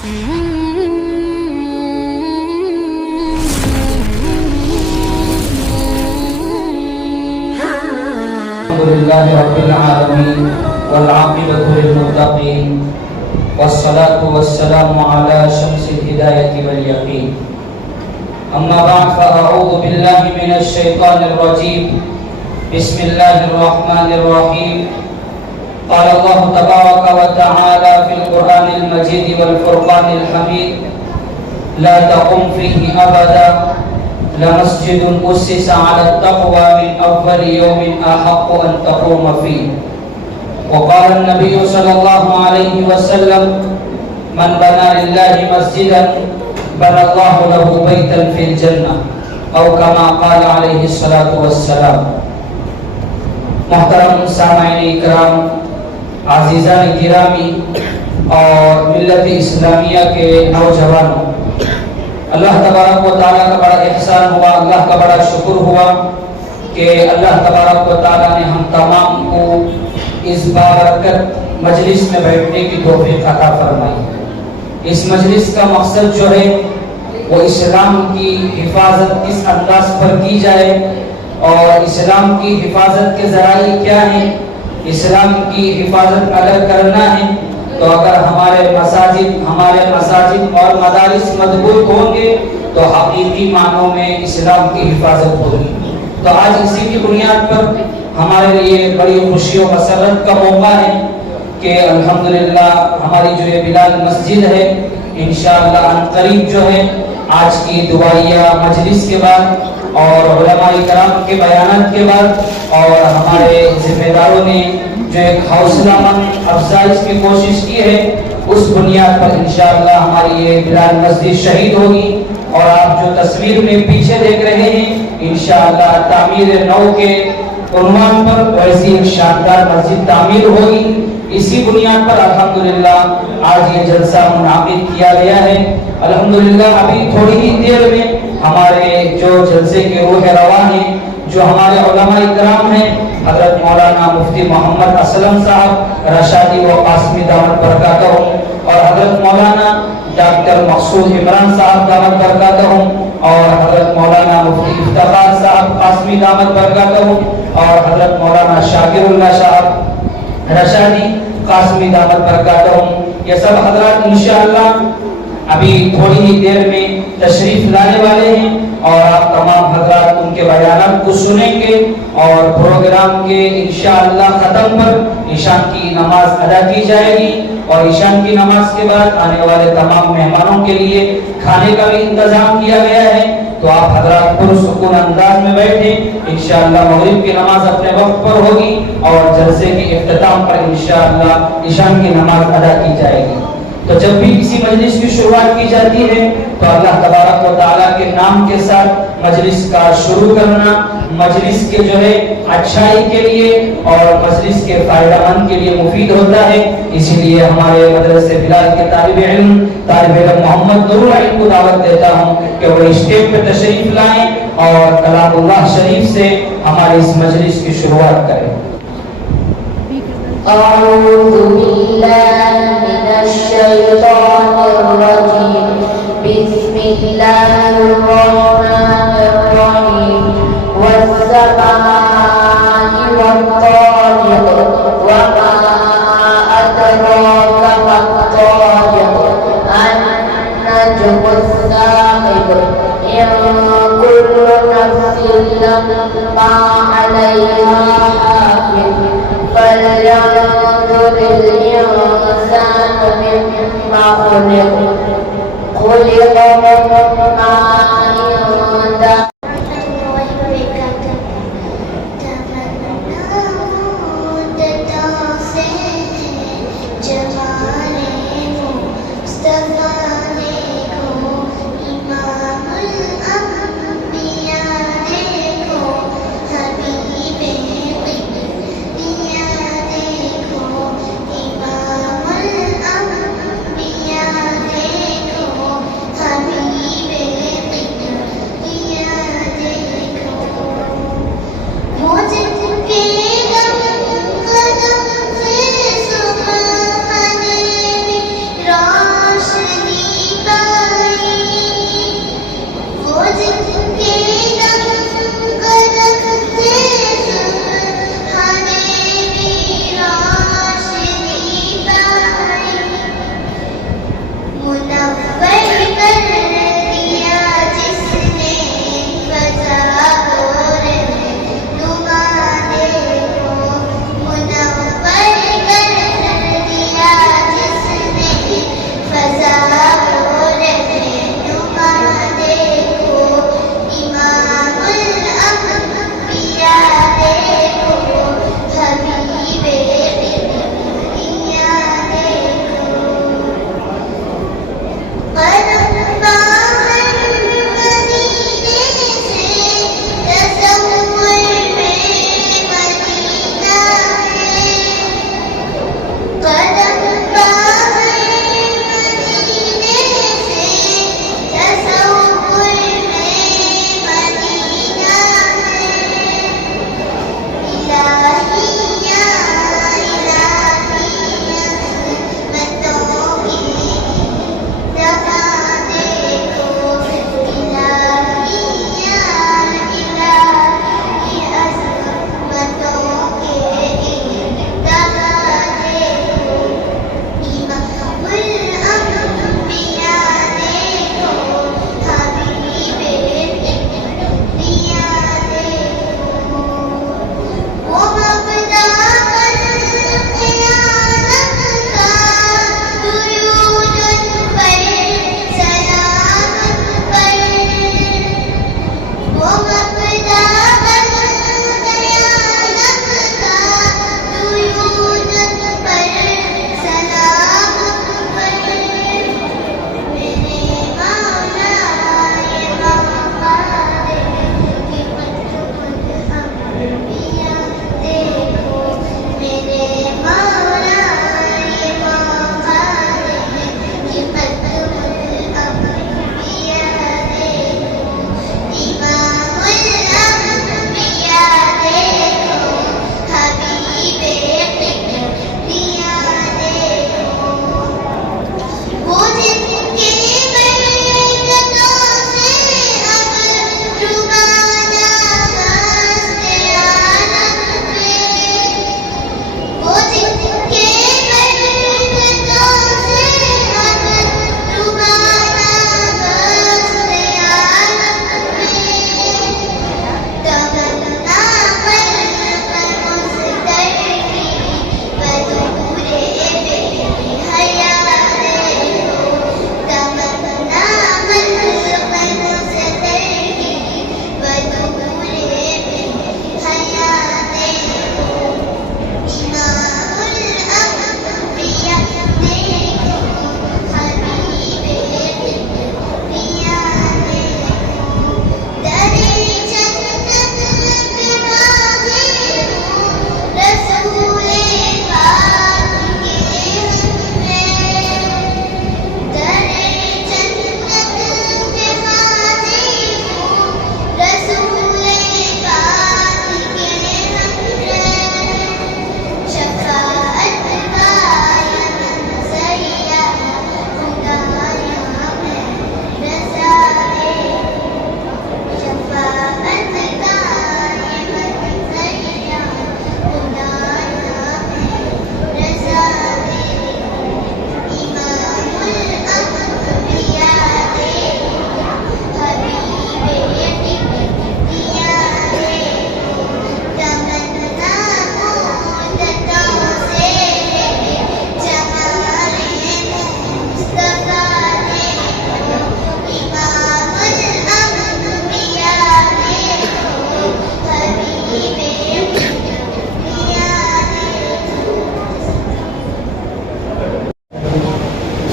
لله رب العالمين والعاقبة للمتقين والصلاة والسلام على شمس الهداية واليقين أما بعد فأعوذ بالله من الشيطان الرجيم بسم الله الرحمن الرحيم قال الله تبارك وتعالى في القرآن المجيد والفرقان الحميد لا تقم فيه أبدا لمسجد أسس على التقوى من أول يوم أحق أن تقوم فيه وقال النبي صلى الله عليه وسلم من بنى لله مسجدا بنى الله له بيتا في الجنة أو كما قال عليه الصلاة والسلام. محترم سامعین اکرام، عزیزان گرامی اور ملت اسلامیہ کے نوجوانوں، اللہ تبارک و تعالیٰ کا بڑا احسان ہوا، اللہ کا بڑا شکر ہوا کہ اللہ تبارک و تعالیٰ نے ہم تمام کو اس بابرکت مجلس میں بیٹھنے کی توفیق عطا فرمائی. اس مجلس کا مقصد جو ہے وہ اسلام کی حفاظت کس انداز پر کی جائے اور اسلام کی حفاظت کے ذرائع کیا ہیں. اسلام کی حفاظت اگر کرنا ہے تو اگر ہمارے مساجد اور مدارس مضبوط ہوں گے تو حقیقی معنوں میں اسلام کی حفاظت ہوگی. تو آج اسی کی بنیاد پر ہمارے لیے بڑی خوشی و مسرت کا موقع ہے کہ الحمدللہ ہماری جو یہ بلال مسجد ہے انشاءاللہ ان قریب جو ہے آج کی دعائیہ مجلس کے بعد اور علماء کرام کے بیانات کے بعد اور ہمارے ذمہ داروں نے جو ایک حوصلہ مند افزائش کی کوشش کی ہے اس بنیاد پر انشاءاللہ ہماری یہ بلال مسجد شہید ہوگی. اور آپ جو تصویر میں پیچھے دیکھ رہے ہیں انشاءاللہ تعمیر نو کے عنوان پر ویسی ایک شاندار مسجد تعمیر ہوگی. اسی بنیاد پر الحمدللہ آج یہ جلسہ منعقد کیا گیا ہے. الحمدللہ ابھی تھوڑی ہی دیر میں ہمارے جو جلسے کے روح رواں ہیں، جو ہمارے علماء کرام ہیں، حضرت مولانا مفتی محمد اسلم صاحب رشادی و قاسمی دامت برکاتہم اور حضرت مولانا ڈاکٹر مقصود عمران صاحب دامت برکاتہم اور حضرت مولانا مفتی افتخار صاحب قاسمی دامت برکاتہم اور حضرت مولانا شاکر اللہ صاحب رشادی قاسمی دامت برکاتہم، یہ سب حضرات انشاءاللہ ابھی تھوڑی ہی دیر میں تشریف لانے والے ہیں اور آپ تمام حضرات ان کے بیانات کو سنیں گے اور پروگرام کے انشاءاللہ ختم پر عشاء کی نماز ادا کی جائے گی اور عشاء کی نماز کے بعد آنے والے تمام مہمانوں کے لیے کھانے کا بھی انتظام کیا گیا ہے. تو آپ حضرات پرسکون انداز میں بیٹھیں. انشاءاللہ مغرب کی نماز اپنے وقت پر ہوگی اور جلسے کے اختتام پر انشاءاللہ عشاء کی نماز ادا کی جائے گی. تو جب بھی کسی مجلس کی شروعات کی جاتی ہے تو اللہ تبارک و تعالیٰ کے نام کے ساتھ مجلس کا شروع کرنا مجلس کے جو ہے اچھائی کے لیے اور مجلس کے فائدہ مند کے لیے مفید ہوتا ہے. اسی لیے ہمارے مدرسے بلال کے طالب علم محمد نور العلم کو دعوت دیتا ہوں کہ وہ اسٹیج پہ تشریف لائیں اور کلام اللہ شریف سے ہماری اس مجلس کی شروعات کریں. أعوذ بالله من الشيطان الرجيم بسم الله الرحمن الرحيم والسماء والطارق وما أدراك ما الطارق النجم الثاقب إن كل نفس لما عليها حافظ فلينظر الإنسان مما خلق من ماء دافق.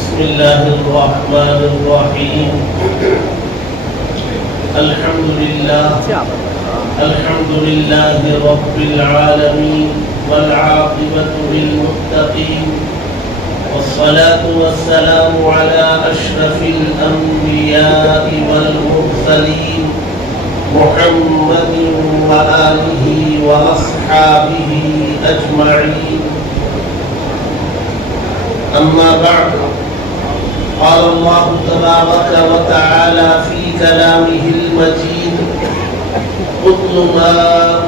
بسم الله الرحمن الرحيم. الحمد لله رب العالمين والعاقبة للمتقين والصلاة والسلام على أشرف الأنبياء والمرسلين محمد وآله وأصحابه أجمعين. أما بعد، قال الله تبارك وتعالى في كلامه المجيد: اتل ما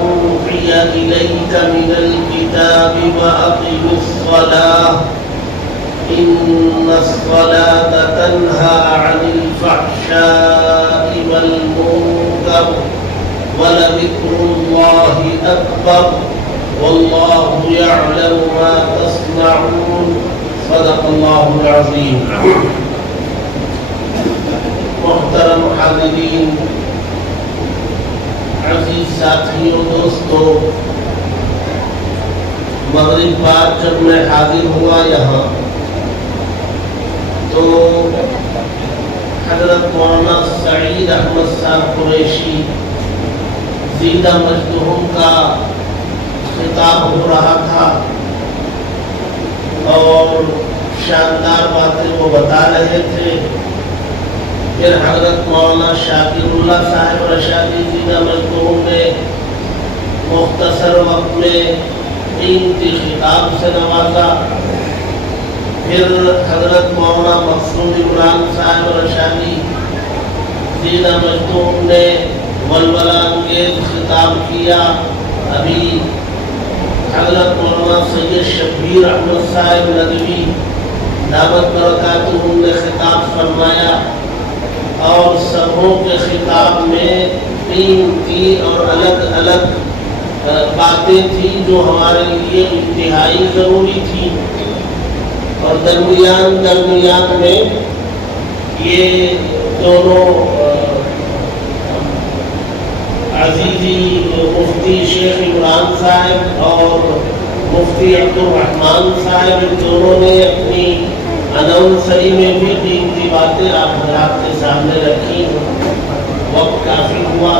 أوحي إليك من الكتاب وأقم الصلاة إن الصلاة تنهى عن الفحشاء والمنكر ولذكر الله أكبر والله يعلم ما تصنعون. صدق اللہ العظیم. محترم حاضرین، عزیز ساتھیوں، دوستوں، مغرب بعد جب میں حاضر ہوا یہاں تو حضرت مولانا سعید احمد صاحب قریشی زیدہ مجدہم کا خطاب ہو رہا تھا اور شاندار باتیں وہ بتا رہے تھے. پھر حضرت مولانا شاکر اللہ صاحب رشادی زیدہ مجدہم نے مختصر وقت میں قیمتی خطاب سے نوازا. پھر حضرت مولانا مقصود عمران صاحب رشادی زیدہ مجدہم نے ولولہ انگیز خطاب کیا. ابھی حضرت مولانا سید شبیر احمد صاحب ندوی دعوت برکاتہم نے خطاب فرمایا اور سبوں کے خطاب میں قیمتی اور الگ الگ باتیں تھیں جو ہمارے لیے انتہائی ضروری تھی. اور درمیان میں یہ دونوں عزیزی مفتی شیخ عمران صاحب اور مفتی عبد الرحمان صاحب، ان دونوں نے اپنی اناؤنسری میں بھی قیمتی باتیں آپ حضرات کے سامنے رکھی. وقت کافی ہوا،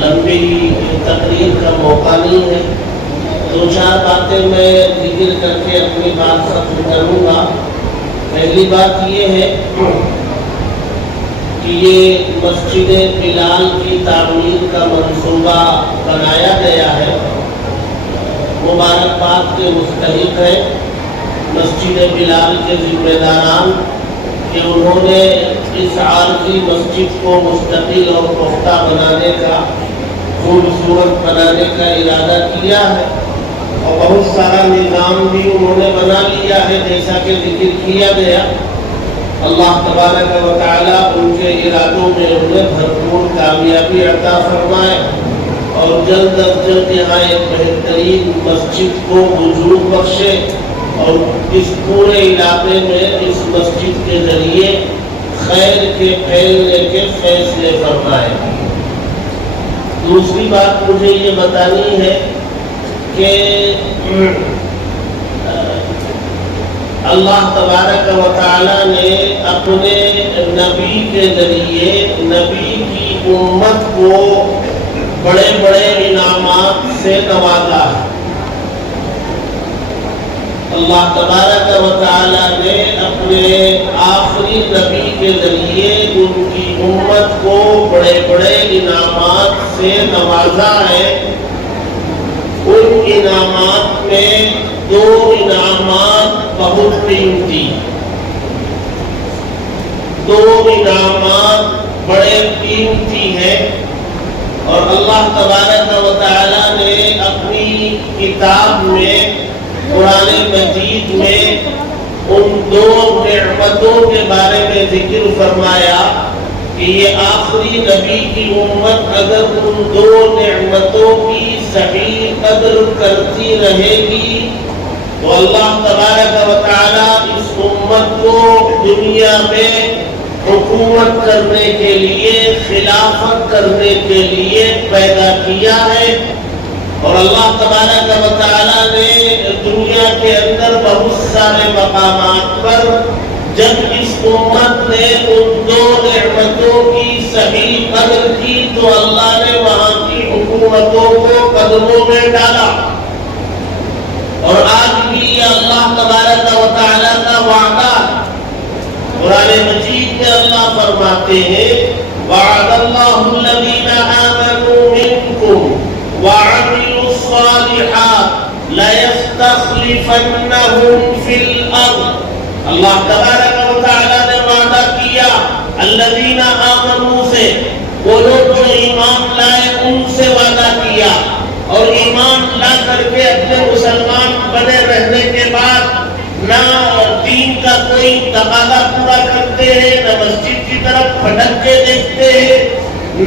لمبی تقریر کا موقع نہیں ہے. دو چار باتیں میں ذکر کر کے اپنی بات ختم کروں گا. پہلی بات یہ ہے کہ یہ مسجد بلال کی تعمیر کا منصوبہ بنایا گیا ہے. مبارکباد کے مستحق ہیں مسجد بلال کے ذمہ داران کہ انہوں نے اس عارضی مسجد کو مستقل اور پختہ بنانے کا، خوبصورت بنانے کا ارادہ کیا ہے، اور بہت سارا نظام بھی انہوں نے بنا لیا ہے جیسا کہ ذکر کیا گیا۔ اللہ تبارک و تعالیٰ ان کے ارادوں میں انہیں بھرپور کامیابی عطا فرمائے، اور جلد از جلد یہاں ایک بہترین مسجد کو وجود بخشے، اور اس پورے علاقے میں اس مسجد کے ذریعے خیر کے پھیلنے کے فیصلے فرمائے۔ دوسری بات مجھے یہ بتانی ہے کہ اللہ تبارک و تعالیٰ نے اپنے نبی کے ذریعے نبی کی امت کو بڑے بڑے انعامات سے نوازا ہے۔ اللہ تبارک و تعالیٰ نے اپنے آخری نبی کے ذریعے ان کی امت کو بڑے بڑے انعامات سے نوازا ہے۔ ان انعامات میں دو انعامات بہت قیمتی، دو انعامات بڑے قیمتی ہیں، اور اللہ تبارک و تعالیٰ نے اپنی کتاب میں، قرآن مجید میں ان دو نعمتوں کے بارے میں ذکر فرمایا کہ یہ آخری نبی کی امت اگر ان دو نعمتوں کی صحیح قدر کرتی رہے گی تو اللہ تبارک و تعالیٰ اس امت کو دنیا میں حکومت کرنے کے لیے، خلافت کرنے کے لیے پیدا کیا ہے۔ اور اللہ تبارک و تعالیٰ نے دنیا کے اندر بہت سارے مقامات پر جب اس امت نے ان دو نعمتوں کی صحیح قدر کی تو اللہ نے وہاں کی حکومتوں کو قدموں میں ڈالا۔ اور آج بھی اللہ تبارک و تعالیٰ کا وعدہ قرآن مجید میں اللہ فرماتے ہیں وَعَدَ اللَّهُ الَّذِينَ آمَنُوا مِنكُمْ وَعَمِلُوا الصَّالِحَاتِ لَيَسْتَخْلِفَنَّهُمْ فِي الْأَرْضِ۔ اللہ تبارک و تعالیٰ نے وعدہ کیا الذین آمنوا سے، وہ لوگ جو ایمان لائے ان سے وعدہ کیا، اور ایمان لا کر کے اپنے مسلمان بنے رہنے کے بعد نہ دین کا کوئی تقاضا پورا کرتے ہیں، نہ مسجد کی طرف پھٹک کے دیکھتے ہیں،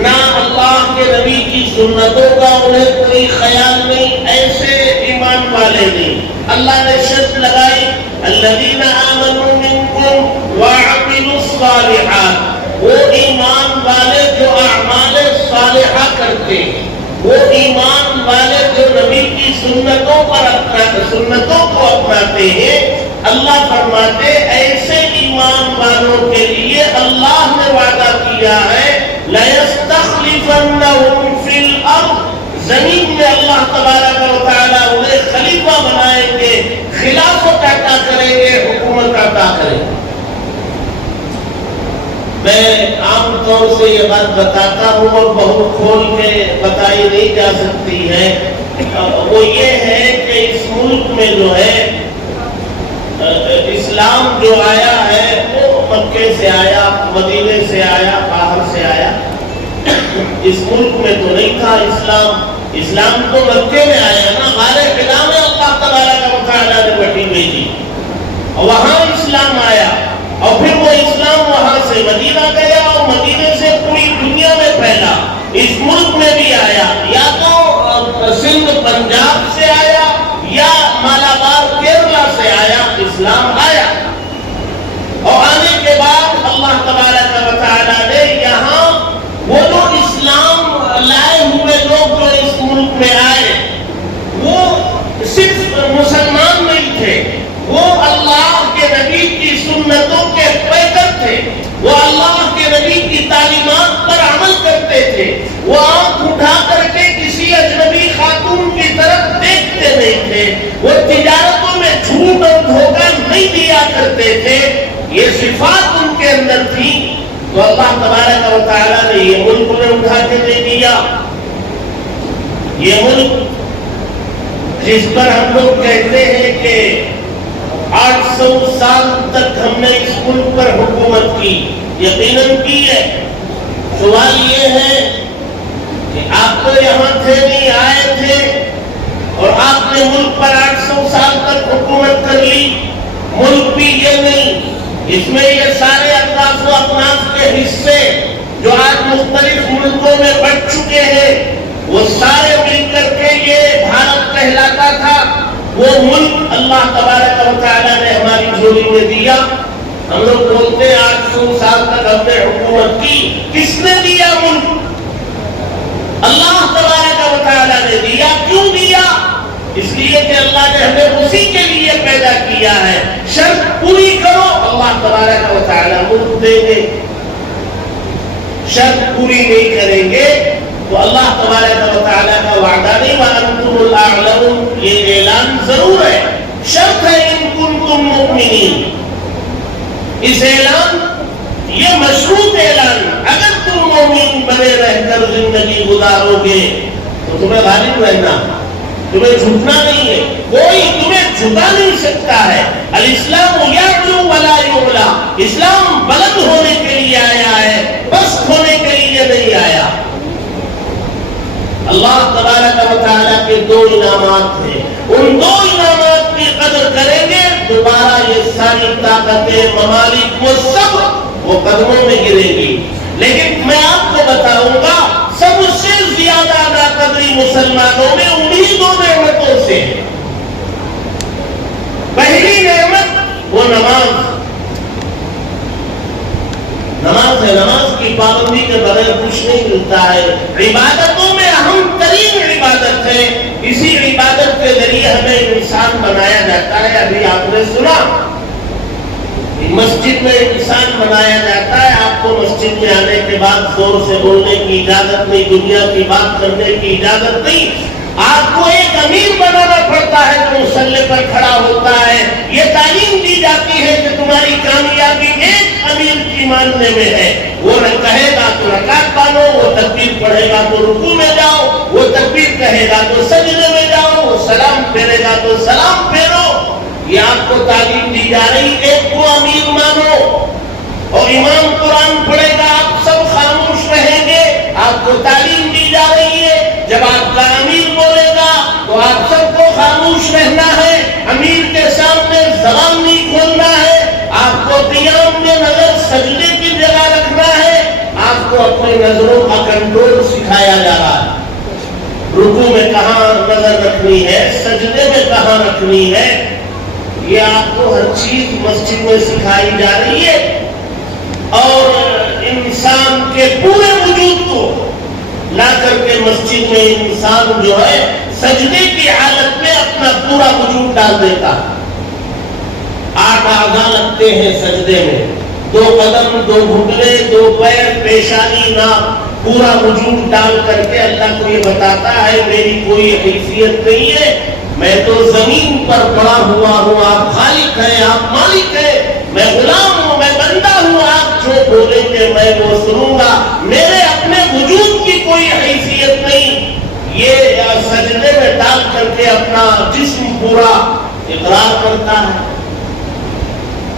نہ اللہ کے نبی کی سنتوں کا انہیں کوئی خیال نہیں، ایسے ایمان والے نہیں۔ اللہ نے شرط لگائی الذین آمنوا منکم وعملوا الصالحات، وہ ایمان والے جو اعمال صالحہ کرتے ہیں، وہ ایمان والے جو نبی کی سنتوں کو اپناتے ہیں، اللہ فرماتے ایسے ایمان والوں کے لیے اللہ نے وعدہ کیا ہے لَيَسْتَخْلِفَنَّهُمْ فِي الْأَرْضِ، زمین میں اللہ تبارک و تعالیٰ انہیں خلیفہ بنائیں گے، خلافت عطا کریں گے، حکومت عطا کریں گے۔ میں عام طور سے یہ بات بتاتا ہوں اور بہت کھول کے بتائی نہیں جا سکتی ہے، وہ یہ ہے کہ اس ملک میں جو ہے اسلام جو آیا ہے وہ مکے سے آیا، مدینے سے آیا، باہر سے آیا۔ اس ملک میں تو نہیں تھا اسلام تو مکے میں آیا نا، غار حرا میں اللہ تبارک و تعالیٰ نے بٹی بھیجی، وہاں اسلام آیا، اور پھر وہ اسلام وہاں سے مدینہ گیا اور مدینے سے پوری دنیا میں پھیلا، اس ملک میں بھی آیا، یا تو سندھ پنجاب سے آیا یا مالابار کیرلا سے آیا، اسلام آیا۔ اور آنے کے بعد اللہ تبارک و تعالیٰ نے یہاں وہ جو اسلام لائے ہوئے لوگ جو اس ملک میں آئے وہ صرف مسلمان نہیں تھے، وہ اللہ کے نبی کی سنتوں کے پیکر تھے، وہ اللہ کے نبی کی تعلیمات پر عمل کرتے تھے، وہ آنکھ اٹھا کر کے کسی اجنبی خاتون کی طرف دیکھتے نہیں تھے، وہ تجارتوں میں جھوٹ اور دھوکہ نہیں دیا کرتے تھے، یہ صفات ان کے اندر تھی۔ تو اللہ تبارک و تعالیٰ نے یہ ملک انہیں اٹھا کے دے دیا، یہ ملک جس پر ہم لوگ کہتے ہیں کہ 800 سال تک ہم نے اس ملک پر حکومت کی؟ یقیناً کی ہے۔ سوال یہ ہے کہ آپ تو یہاں تھے نہیں، آئے تھے اور آپ نے ملک پر 800 سال تک حکومت کر لی۔ ملک بھی یہ نہیں، اس میں یہ سارے اطراف و اکناف کے حصے جو آج مختلف ملکوں میں بٹ چکے ہیں، وہ سارے مل کر کے یہ بھارت کہلاتا تھا۔ وہ ملک اللہ تبارک و تعالیٰ نے ہماری جھولی میں دیا۔ ہم لوگ بولتے ہیں 800 سال تک ہم نے حکومت کی، کس نے دیا ملک؟ اللہ تبارک و تعالیٰ نے دیا۔ کیوں دیا؟ اس لیے کہ اللہ نے ہمیں اسی کے لیے پیدا کیا ہے۔ شرط پوری کرو، اللہ تبارک و تعالیٰ ملک دیں گے۔ شرط پوری نہیں کریں گے تو اللہ تبارک و تعالیٰ کا وعدہ نہیں، وَأَنْتُمُ الْأَعْلَوْنَ، یہ اعلان ضرور ہے، شرط ہے إِن كُنتُم مُؤْمِنِينَ۔ اس اعلان، یہ مشروط اعلان، اگر تم مومن بنے رہ کر زندگی گزارو گے تو تمہیں غالب رہنا، تمہیں جھکنا نہیں ہے، کوئی تمہیں جھکا نہیں سکتا ہے۔ الاسلام یعلو ولا یعلا، اسلام بلند ہونے کے لیے آیا ہے، پست ہونے کے لیے نہیں آیا۔ اللہ تبارک و تعالیٰ کے دو انعامات ہیں، ان دو انعامات کی قدر کریں گے، دوبارہ یہ ساری طاقتیں، ممالک، وہ سب وہ قدموں میں گریں گی۔ لیکن میں آپ کو بتاؤں گا، سب سے زیادہ ناقدری مسلمانوں میں انہی دو نعمتوں سے ہے۔ پہلی نعمت وہ نماز ہے۔ نماز کی پابندی کے بغیر کچھ نہیں ملتا ہے۔ عبادتوں میں اہم ترین عبادت ہے، اسی عبادت کے ذریعے ہمیں انسان بنایا جاتا ہے۔ ابھی آپ نے سنا مسجد میں انسان بنایا جاتا ہے، آپ کو مسجد میں آنے کے بعد زور سے بولنے کی اجازت نہیں، دنیا کی بات کرنے کی اجازت نہیں، آپ کو ایک امیر بنانا پڑتا ہے جو مصلی پر کھڑا ہوتا ہے۔ یہ تعلیم دی جاتی ہے کہ تمہاری کامیابی ایک امیر کی ماننے میں ہے، وہ کہے گا تو رکعت باندھو، وہ تکبیر پڑھے گا تو رکوع میں جاؤ، وہ تکبیر کہے گا تو سجدے میں جاؤ، وہ سلام پھیرے گا تو سلام پھیرو۔ یہ آپ کو تعلیم دی جا رہی، ایک کو امیر مانو، اور امام قرآن پڑھے گا آپ سب خاموش رہیں گے، آپ کو تعلیم دی جا رہی ہے۔ جب آپ کا امیر بولے گا تو آپ سب کو خاموش رہنا ہے، امیر کے سامنے زبان نہیں کھولنا ہے، آپ کو قیام میں نظر سجدے کی جگہ رکھنا ہے، آپ کو اپنی نظروں کا کنٹرول سکھایا جا رہا ہے۔ رکوع میں کہاں نظر رکھنی ہے، سجدے میں کہاں رکھنی ہے، یہ آپ کو ہر چیز مسجد میں سکھائی جا رہی ہے۔ اور انسان کے پورے وجود کو لا کر کے مسجد میں انسان جو ہے سجدے کی حالت میں اپنا پورا وجود ڈال دیتا۔ 8 اعضاء لگتے ہیں سجدے میں، 2 قدم، 2 گھٹنے، 2 پیر، پیشانی، ناک، پورا وجود ڈال کر کے اللہ کو یہ بتاتا ہے میری کوئی حیثیت نہیں ہے، میں تو زمین پر پڑا ہوا ہوں، آپ خالق ہیں، آپ مالک ہیں، میں غلام ہوں، میں بندہ ہوں، آپ جو بولیں گے میں وہ سنوں گا، میرے اپنے وجود کی کوئی حیثیت نہیں۔ یہ سجدے میں ڈال کر کے اپنا جسم پورا اقرار کرتا ہے،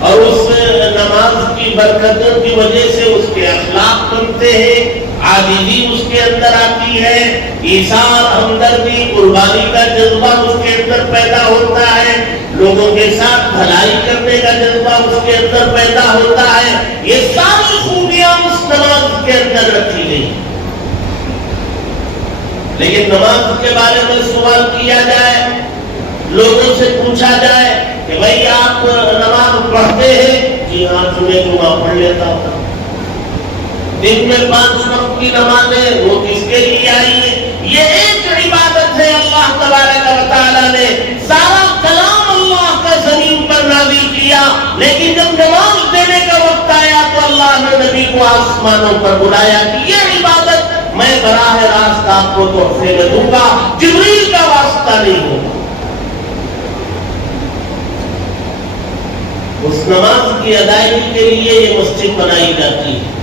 اور اس نماز کی برکتوں کی وجہ سے اس کے اخلاق بنتے ہیں، عاجزی اس کے اندر آتی ہے، ایثار، ہمدردی، قربانی کا جذبہ اس کے اندر پیدا ہوتا ہے، لوگوں کے ساتھ بھلائی کرنے کا جذبہ اس کے اندر پیدا ہوتا ہے۔ یہ ساری خوبیاں اس نماز کے اندر رکھی گئی۔ لیکن نماز کے بارے میں سوال کیا جائے، لوگوں سے پوچھا جائے کہ بھائی آپ نماز پڑھتے ہیں؟ جی ہاں، جمعہ پڑھ لیتا ہوں۔ دن میں 5 وقت کی نمازیں وہ کس کے لیے آئی ہے؟ یہ ایک عبادت ہے اللہ تبارک و تعالیٰ نے سارا کلام اللہ کا زمین پر نازل کیا، لیکن جب نماز دینے کا وقت آیا تو اللہ نے نبی کو آسمانوں پر بلایا کہ یہ عبادت میں براہ راست آپ کو تحفے میں دوں گا، جبریل کا واسطہ نہیں ہوگا۔ اس نماز کی ادائیگی کے لیے یہ مسجد بنائی جاتی ہے،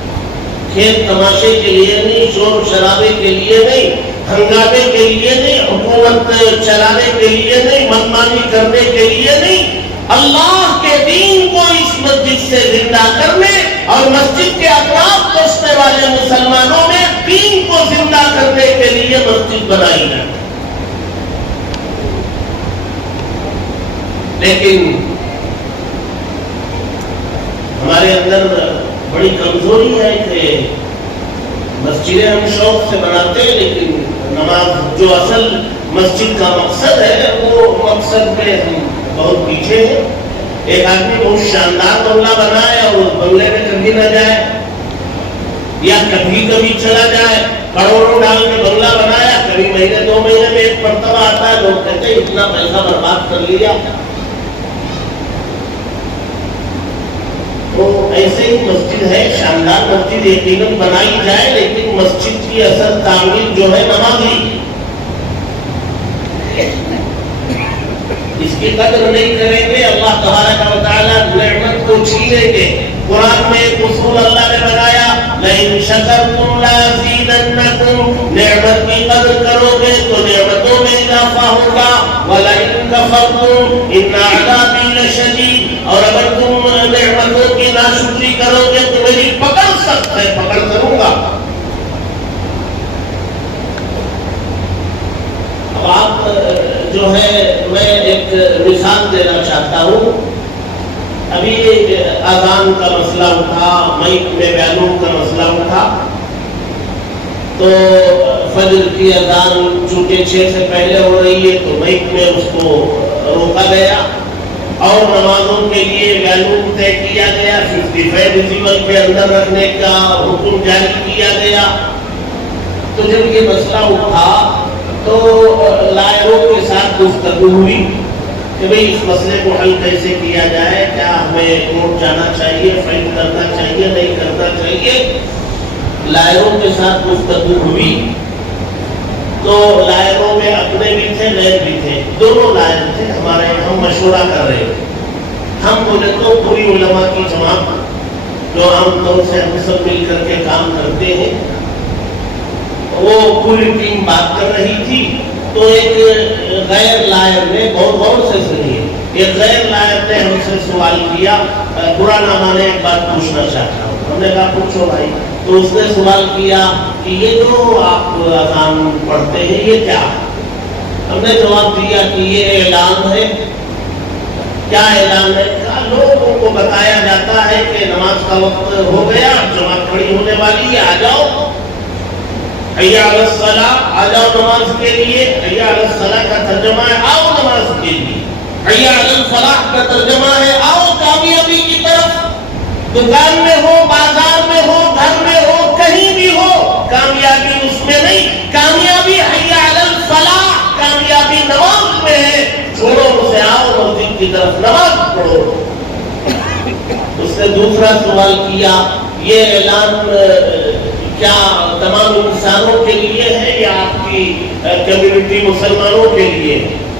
کھیل تماشے کے لیے نہیں، شور شرابے کے لیے نہیں، ہنگامے کے لیے نہیں، حکومت چلانے کے لیے نہیں، منمانی کرنے کے لیے نہیں، اللہ کے دین کو اس مسجد سے زندہ کرنے اور مسجد کے اطراف بسنے والے مسلمانوں نے دین کو زندہ کرنے کے لیے مسجد بنائی ہے. لیکن ہمارے اندر بڑی کمزوری ہے کہ مسجدیں ہم شوق سے بناتے ہیں، لیکن نماز جو اصل مسجد کا مقصد ہے وہ مقصد میں ہم بہت پیچھے ہیں. ایک آدمی بہت شاندار بنگلہ بنائے اور اس بنگلے میں کبھی نہ جائے، یا کبھی کبھی چلا جائے. کروڑوں ڈال کے بنگلہ بنایا، کبھی مہینے 2 مہینے میں ایک مرتبہ آتا ہے، لوگ کہتے ہیں اتنا پیسہ برباد کر لیا. تو ایسے ہی مسجد ہے، شاندار مسجد یقیناً بنائی جائے، لیکن مسجد کی اصل تعمیر جو ہے نمازی، اس کی قدر نہیں کریں گے اللہ تبارک و تعالیٰ نعمت کو چھینیں گے. قرآن میں ایک اصول اللہ نے بنایا، لئن شکرتم لازیدنکم، نعمت کی قدر کرو گے تو نعمتوں میں اضافہ ہوگا. ولئن کفرتم ان عذابی لشدید، اور اگر تم نعمتوں کی ناشکری کرو گے تو میری پکڑ سخت ہے، پکڑ کروں گا. اب آپ جو ہے، میں ایک مثال دینا چاہتا ہوں. ابھی اذان کا مسئلہ اٹھا، مائک میں بیانوں کا مسئلہ اٹھا، تو فجر کی اذان چونکہ 6 سے پہلے ہو رہی ہے تو مائک میں اس کو روکا گیا، اور نمازوں کے لیے بیانوں طے کیا گیا، 55 ڈیسیبل کے اندر رکھنے کا حکم جاری کیا گیا. تو جب یہ مسئلہ اٹھا تو لائروں کے ساتھ گفتگو ہوئی کہ بھئی اس مسئلے کو حل کیسے کیا جائے، کیا ہمیں کورٹ جانا چاہیے، فائٹ کرنا چاہیے، نہیں کرنا چاہیے. لائروں کے ساتھ گفتگو ہوئی تو لائروں میں اپنے بھی تھے، غیر بھی تھے، دونوں لائر تھے ہمارے. ہم مشورہ کر رہے تھے. ہم بولے تو پوری علماء کی جماعت جو عام طور سے ہم سب مل کر کے کام کرتے ہیں، وہ پوری ٹیم بات کر رہی تھی. تو ایک غیر لائر نے، بہت غور سے سنیے، ایک غیر لائر نے ہم سے سوال کیا. برا نہ مانے، ایک بات پوچھنا چاہتا ہوں. ہم نے کہا پوچھو بھائی. تو اس نے سوال کیا کہ یہ جو آپ اذان پڑھتے ہیں یہ کیا؟ ہم نے جواب دیا کہ یہ اعلان ہے. کیا اعلان ہے؟ کہا لوگوں کو بتایا جاتا ہے کہ نماز کا وقت ہو گیا، جماعت کھڑی ہونے والی ہے، آ جاؤ، حی علی الصلاۃ، آ جاؤ نماز کے لیے. حی علی الصلاۃ کا ترجمہ ہے آؤ نماز کے لیے. حی علی الفلاح کا ترجمہ ہے آؤ کامیابی کی طرف. دکان میں ہو، بازار میں ہو، گھر میں ہو، کہیں بھی ہو، کامیابی اس میں نہیں، کامیابی حی علی الفلاح، کامیابی نماز میں ہے. چھوڑو اسے، آؤ مسجد کی طرف نماز پڑھو. اس نے دوسرا سوال کیا، یہ اعلان کیا تمام انسانوں کے لیے ہے یا آپ کی کمیونٹی مسلمانوں کے لیے؟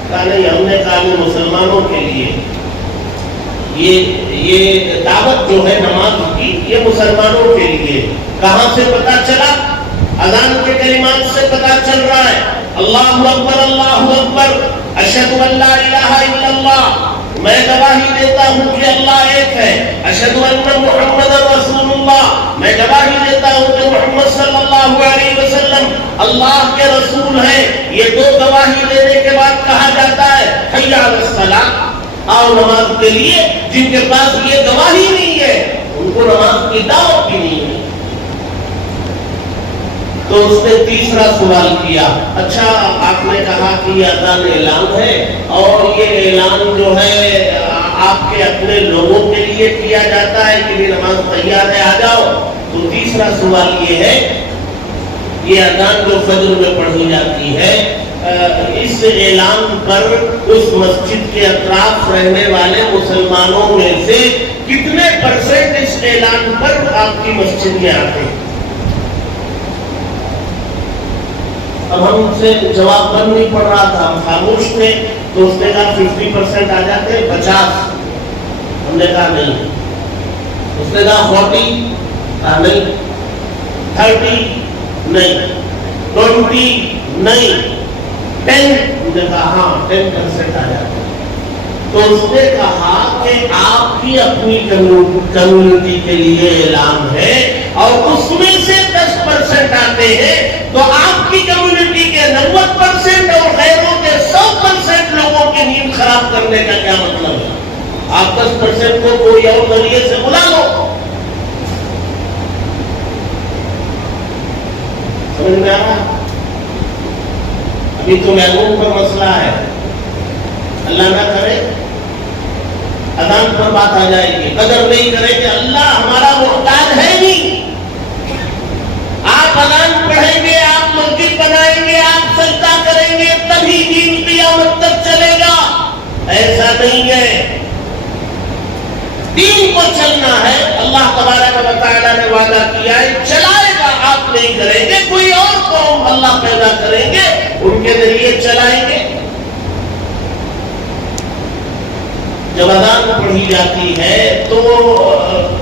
کہا نہیں، ہم نے کہا مسلمانوں کے لیے. یہ دعوت جو ہے نماز کی، یہ مسلمانوں کے لیے. کہاں سے پتا چلا؟ اذان کے کلمات سے پتا چل رہا ہے. اللہ اکبر، اللہ اکبر، اشہد ان لا الہ الا اللہ، میں گواہی دیتا ہوں کہ اللہ ایک ہے. اشہد ان محمد رسول اللہ، میں گواہی دیتا ہوں کہ محمد صلی اللہ علیہ وسلم اللہ کے رسول ہیں. یہ 2 گواہی دینے کے بعد کہا جاتا ہے حی علی الصلاۃ، آؤ نماز کے لیے. جن کے پاس یہ گواہی نہیں ہے ان کو نماز کی دعوت بھی نہیں ہے. تو اس نے تیسرا سوال کیا، اچھا آپ نے کہا کہ یہ اذان اعلان ہے اور یہ اعلان جو ہے آپ کے اپنے لوگوں کے لیے کیا جاتا ہے کہ بھی نماز تیار ہے آ جاؤ. تو تیسرا سوال یہ ہے، یہ اذان جو فجر میں پڑھی جاتی ہے، اس اعلان پر اس مسجد کے اطراف رہنے والے مسلمانوں میں سے کتنے % اس اعلان پر آپ کی مسجد میں آتے ہیں؟ اب ہم سے جواب بن نہیں پڑ رہا تھا، ہم خاموش تھے. تو اس نے کہا 50% آ جاتے، 50. ہم نے کہا نہیں. اس نے کہا 40، کہا نہیں. 30 نہیں. 20 نہیں. 10، ہم نے کہا ہاں 10% آ جاتے. تو اس نے کہا کہ آپ کی اپنی کمیونٹی کے لیے اعلان ہے اور اس میں سے 10% آتے ہیں، تو آپ کی کمیونٹی کے 90% اور غیروں کے 100% لوگوں کی نیند خراب کرنے کا کیا مطلب ہے؟ آپ 10% کو کوئی اور ذریعے سے بلا لو. سمجھ میں آ رہا؟ ابھی تو محبوب پر مسئلہ ہے، اللہ نہ کرے اذان پر بات آ جائے گی، قدر نہیں کرے کہ اللہ ہمارا محتاج ہے نہیں. آپ اذان پڑھیں گے، آپ مسجد بنائیں گے، آپ سجدہ کریں گے، تبھی دین قیامت تک چلے گا. ایسا نہیں ہے. دین کو چلنا ہے، اللہ تبارک و تعالیٰ نے وعدہ کیا ہے چلائے گا. آپ نہیں کریں گے، کوئی اور قوم اللہ پیدا کریں گے، ان کے ذریعے چلائیں گے. جب اذان پڑھی جاتی ہے تو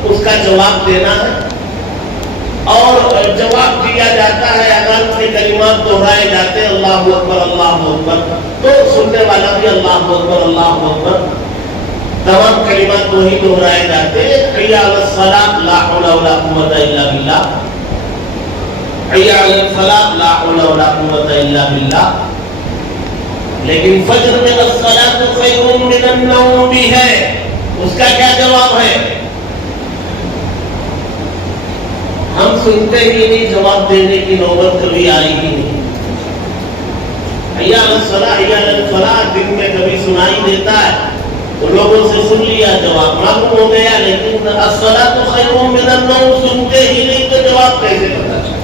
اس کا جواب دینا ہے، اور جواب دیا جاتا ہے. اذان کے کلمات دہرائے جاتے ہیں، اللہ اکبر اللہ اکبر، تو سننے والا بھی اللہ اکبر اللہ اکبر. تمام کلمات وہی دہرائے جاتے ہیں. حی علی الصلاۃ لا حول ولا قوت الا باللہ، حی علی الفلاح لا حول ولا قوت الا باللہ. لیکن فجر میں الصلاۃ خیر من النوم بھی ہے، اس کا کیا جواب ہے؟ ہم سنتے ہی نہیں، جواب دینے کی نوبت کبھی آئی ہی نہیں. حی علی الصلاۃ حی علی الفلاح دن میں کبھی سنائی دیتا ہے تو لوگوں سے سن لیا، جواب معلوم ہو گیا. لیکن الصلاۃ خیر من النوم سنتے ہی نہیں تو جواب کیسے پتا چلا؟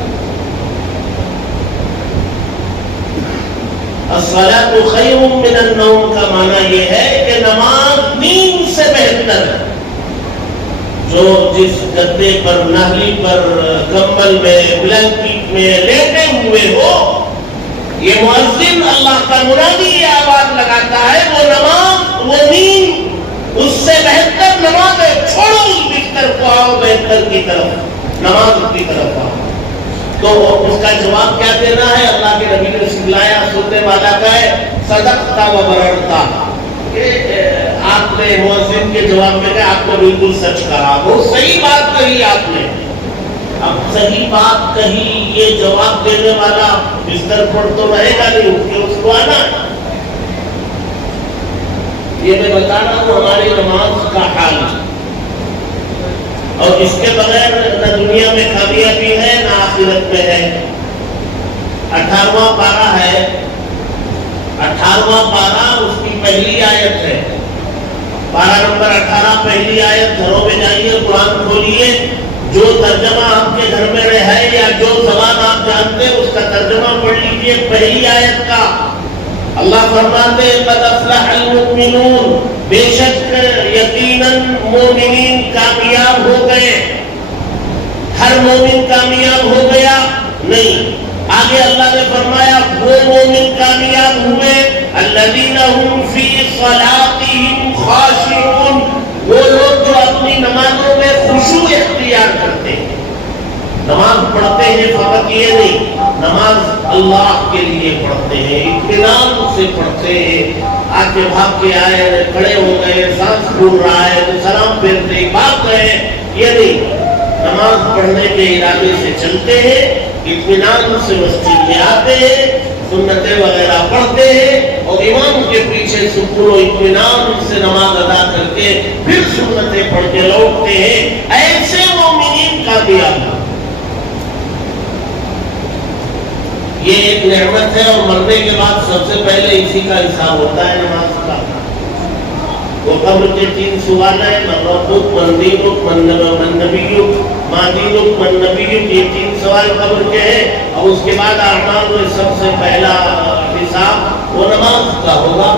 الصلاۃ خیر من النوم کا معنی یہ ہے کہ نماز نیند سے بہتر ہے. جو جس گدے پر، نالی پر، کمبل میں، بلینکٹ میں لیٹے ہوئے ہو، یہ مؤذن اللہ کا منادی یہ آواز لگاتا ہے، وہ نماز، وہ نیند اس سے بہتر نماز ہے. چھوڑو اس بستر کو، آؤ بہتر کی طرف، نماز کی طرف آؤ. تو اس کا جواب کیا دینا ہے؟ اللہ کے نبی نے سکھلایا، سننے والا کا ہے صدقتا و بررتا، کہ آپ نے مؤذن کے جواب میں کہا آپ کو بالکل سچ کہا، وہ صحیح بات کہی آپ نے. اب صحیح بات کہی، یہ جواب دینے والا بستر پر تو رہے گا نہیں، اٹھ کے اس کو آنا. یہ میں بتا رہا ہوں ہماری نماز کا حال، اور اس کے بغیر نہ دنیا میں کامیابی ہے نہ آخرت میں ہے. 18واں پارہ ہے، 18واں پارہ اس کی پہلی آیت ہے. پارہ نمبر 18 پہلی آیت. گھروں میں جائیے، قرآن کھولیے، جو ترجمہ آپ کے گھر میں ہے یا جو زبان آپ جانتے ہیں اس کا ترجمہ پڑھ لیجیے پہلی آیت کا. اللہ فرماتے ہیں قد افلح المؤمنون، بے شک یقیناً مومنین کامیاب ہو گئے. ہر مومن کامیاب ہو گیا نہیں. آگے اللہ نے فرمایا وہ مومن کامیاب ہوئے الذین هم فی صلاتهم خاشعون، وہ لوگ جو اپنی نمازوں میں خشوع اختیار کرتے ہیں. نماز پڑھتے ہیں فقط یہ نہیں، نماز اللہ کے لیے پڑھتے ہیں، اطمینان سے پڑھتے ہیں. آگے بھاگ کے آئے، کھڑے ہو گئے، سانس پھول رہا ہے تو سلام پھیرتے بھاگ گئے، یہ نہیں. نماز پڑھنے کے ارادے سے چلتے ہیں، اطمینان سے مسجد میں آتے ہیں، سنتیں وغیرہ پڑھتے ہیں اور امام کے پیچھے سکون و اطمینان سے نماز ادا کر کے پھر سنتیں پڑھ کے لوٹتے ہیں. ایسے مومنین کامیاب ہیں. یہ ایک نعمت ہے، اور مرنے کے بعد سب سے پہلے اسی کا حساب ہوتا ہے نماز کا. وہ قبر کے 3 سوال ہیں، من ربک، من دینک، من نبیک، ما دینک، من نبیک. یہ 3 سوال قبر کے ہیں، اور اس کے بعد اعمال میں سب سے پہلا حساب وہ نماز کا ہوگا.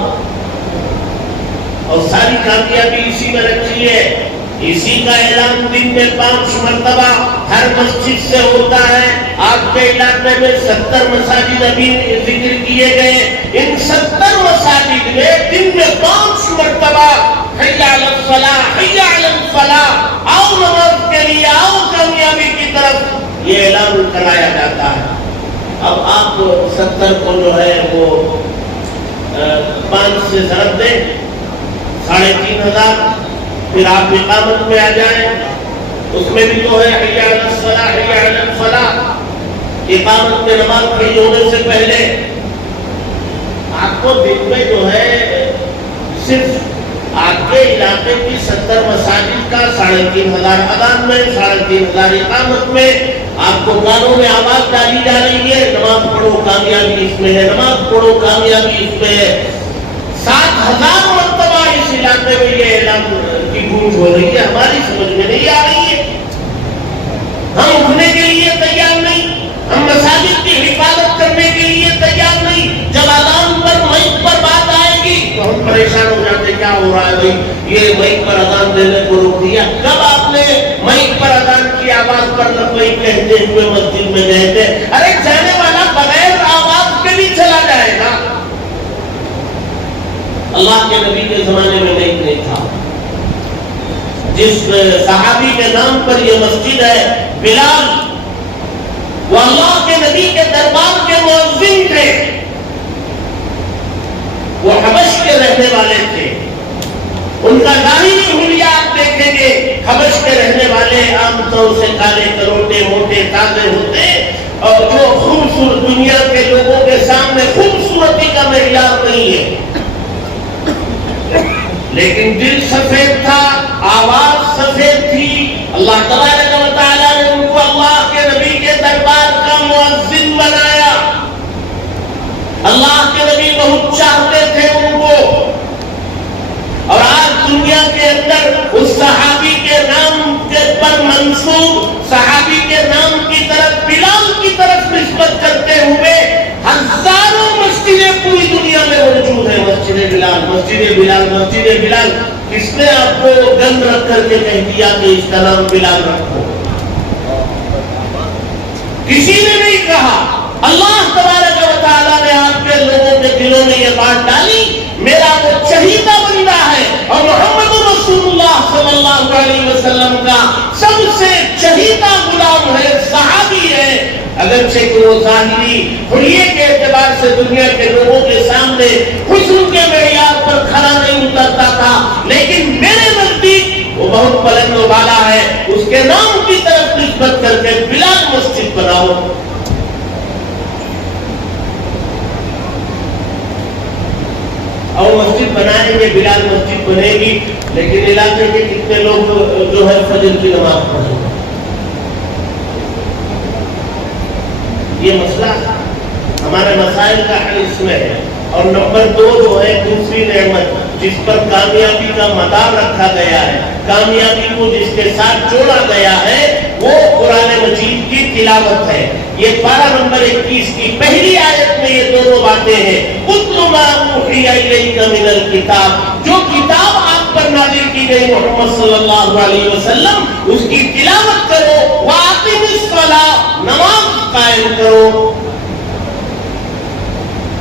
اور ساری کامیابی اسی میں رکھی ہے. اسی کا اعلان دن میں 5 مرتبہ ہر مسجد سے ہوتا ہے. آپ کے علاقے میں 70 مساجد ابھی ذکر کیے گئے. ان 70 مساجد میں دن میں 5 مرتبہ حی علی الصلاۃ، حی علی الفلاح، آؤ نماز کے لیے، آؤ کامیابی کی طرف، یہ اعلان کرایا جاتا ہے. اب آپ 70 کو جو ہے وہ 5 سے ضرب دیں، 3,500. پھر آپ اقامت میں آ جائیں، اس میں بھی تو ہے حی علی الصلاح حی علی الفلاح. اقامت میں نماز کھڑی ہونے سے پہلے آپ کو دن میں جو ہے صرف آپ کے علاقے کی 70 مساجد کا 3,500 اذان میں 3,500 اقامت میں آپ کو کانوں میں آواز ڈالی جا رہی ہے، نماز پڑھو کامیابی اس میں ہے، نماز پڑھو کامیابی اس میں ہے. 7,000 مرتبہ اس علاقے میں یہ اعلان کی گونج ہو رہی ہے، ہماری سمجھ میں نہیں آ رہی ہے. ہم اٹھنے کے لیے تیار نہیں، ہم مساجد کی حفاظت کرنے کے لیے تیار نہیں. جب اذان پر مائک پر بات آئے گی تو ہم پریشان ہو جاتے، کیا ہو رہا ہے بھائی، یہ مائک پر اذان دینے کو روک دیا. کب آپ نے مائک پر اذان کی آواز پر لبیک کہتے ہوئے مسجد میں گئے تھے؟ ارے جانے والا بغیر آواز کے بھی چلا جائے گا. اللہ کے نبی کے زمانے میں نہیں تھا. جس صحابی کے نام پر یہ مسجد ہے بلال، وہ اللہ کے نبی کے دربار کے مؤذن تھے. وہ حبش کے رہنے والے تھے. ان کا ظاہری حلیہ آپ دیکھیں گے، حبش کے رہنے والے عام طور سے کالے کروٹے موٹے تازے ہوتے اور جو خوبصورت دنیا کے لوگوں کے سامنے خوبصورتی کا معیار نہیں ہے، لیکن دل سفید تھا، آواز سفید تھی. اللہ تبارک و تعالیٰ نے ان کو اللہ کے نبی کے دربار کا مؤذن بنایا. اللہ کے نبی بہت چاہتے تھے ان کو. اور آج دنیا کے اندر اس صحابی کے نام کے پر منسوب صحابی کے نام کی طرف بلال کی طرف نسبت کرتے ہوئے ہزاروں مسجدیں پوری دنیا میں موجود ہیں. مسجد بلال مسجد بلال مسجد بلال. کس نے آپ کو گن رکھ کر کے کہہ دیا کہ اس کا نام بلال رکھو؟ کسی نے نہیں کہا. اللہ تبارک و تعالیٰ نے آپ کے لوگوں کے دلوں میں یہ بات ڈالی، میرا وہ چہیتا بندہ ہے اور محمد رسول اللہ صلی اللہ علیہ وسلم کا سب سے چہیتا غلام ہے، صحابی ہے. اگرچہ کہ وہ ظاہری حلیے کے اعتبار سے دنیا کے لوگوں کے سامنے حسن کے معیار پر کھڑا نہیں اترتا تھا، لیکن میرے نزدیک وہ بہت بلند و بالا ہے. اس کے نام کی طرف نسبت کر کے بلال مسجد بناؤ. اور مسجد بنائیں گے، بلال مسجد بنے گی، لیکن علاقے کے کتنے لوگ جو ہے فجر کی نماز پڑھیں گے؟ یہ مسئلہ ہمارے مسائل کا حل اس میں ہے. اور نمبر 2 جو ہے دوسری نعمت جس پر کامیابی کا مدار رکھا گیا ہے، کامیابی کو جس کے ساتھ جوڑا گیا ہے، وہ قرآن مجید کی تلاوت ہے. یہ پارہ نمبر 21 کی پہلی آیت میں یہ دونوں باتیں ہیں. اتل ما اوحی الیک من الکتاب، جو کتاب آپ پر نازل کی گئی محمد صلی اللہ علیہ وسلم، اس کی تلاوت کرو. واقم الصلاۃ، نماز قائم کرو.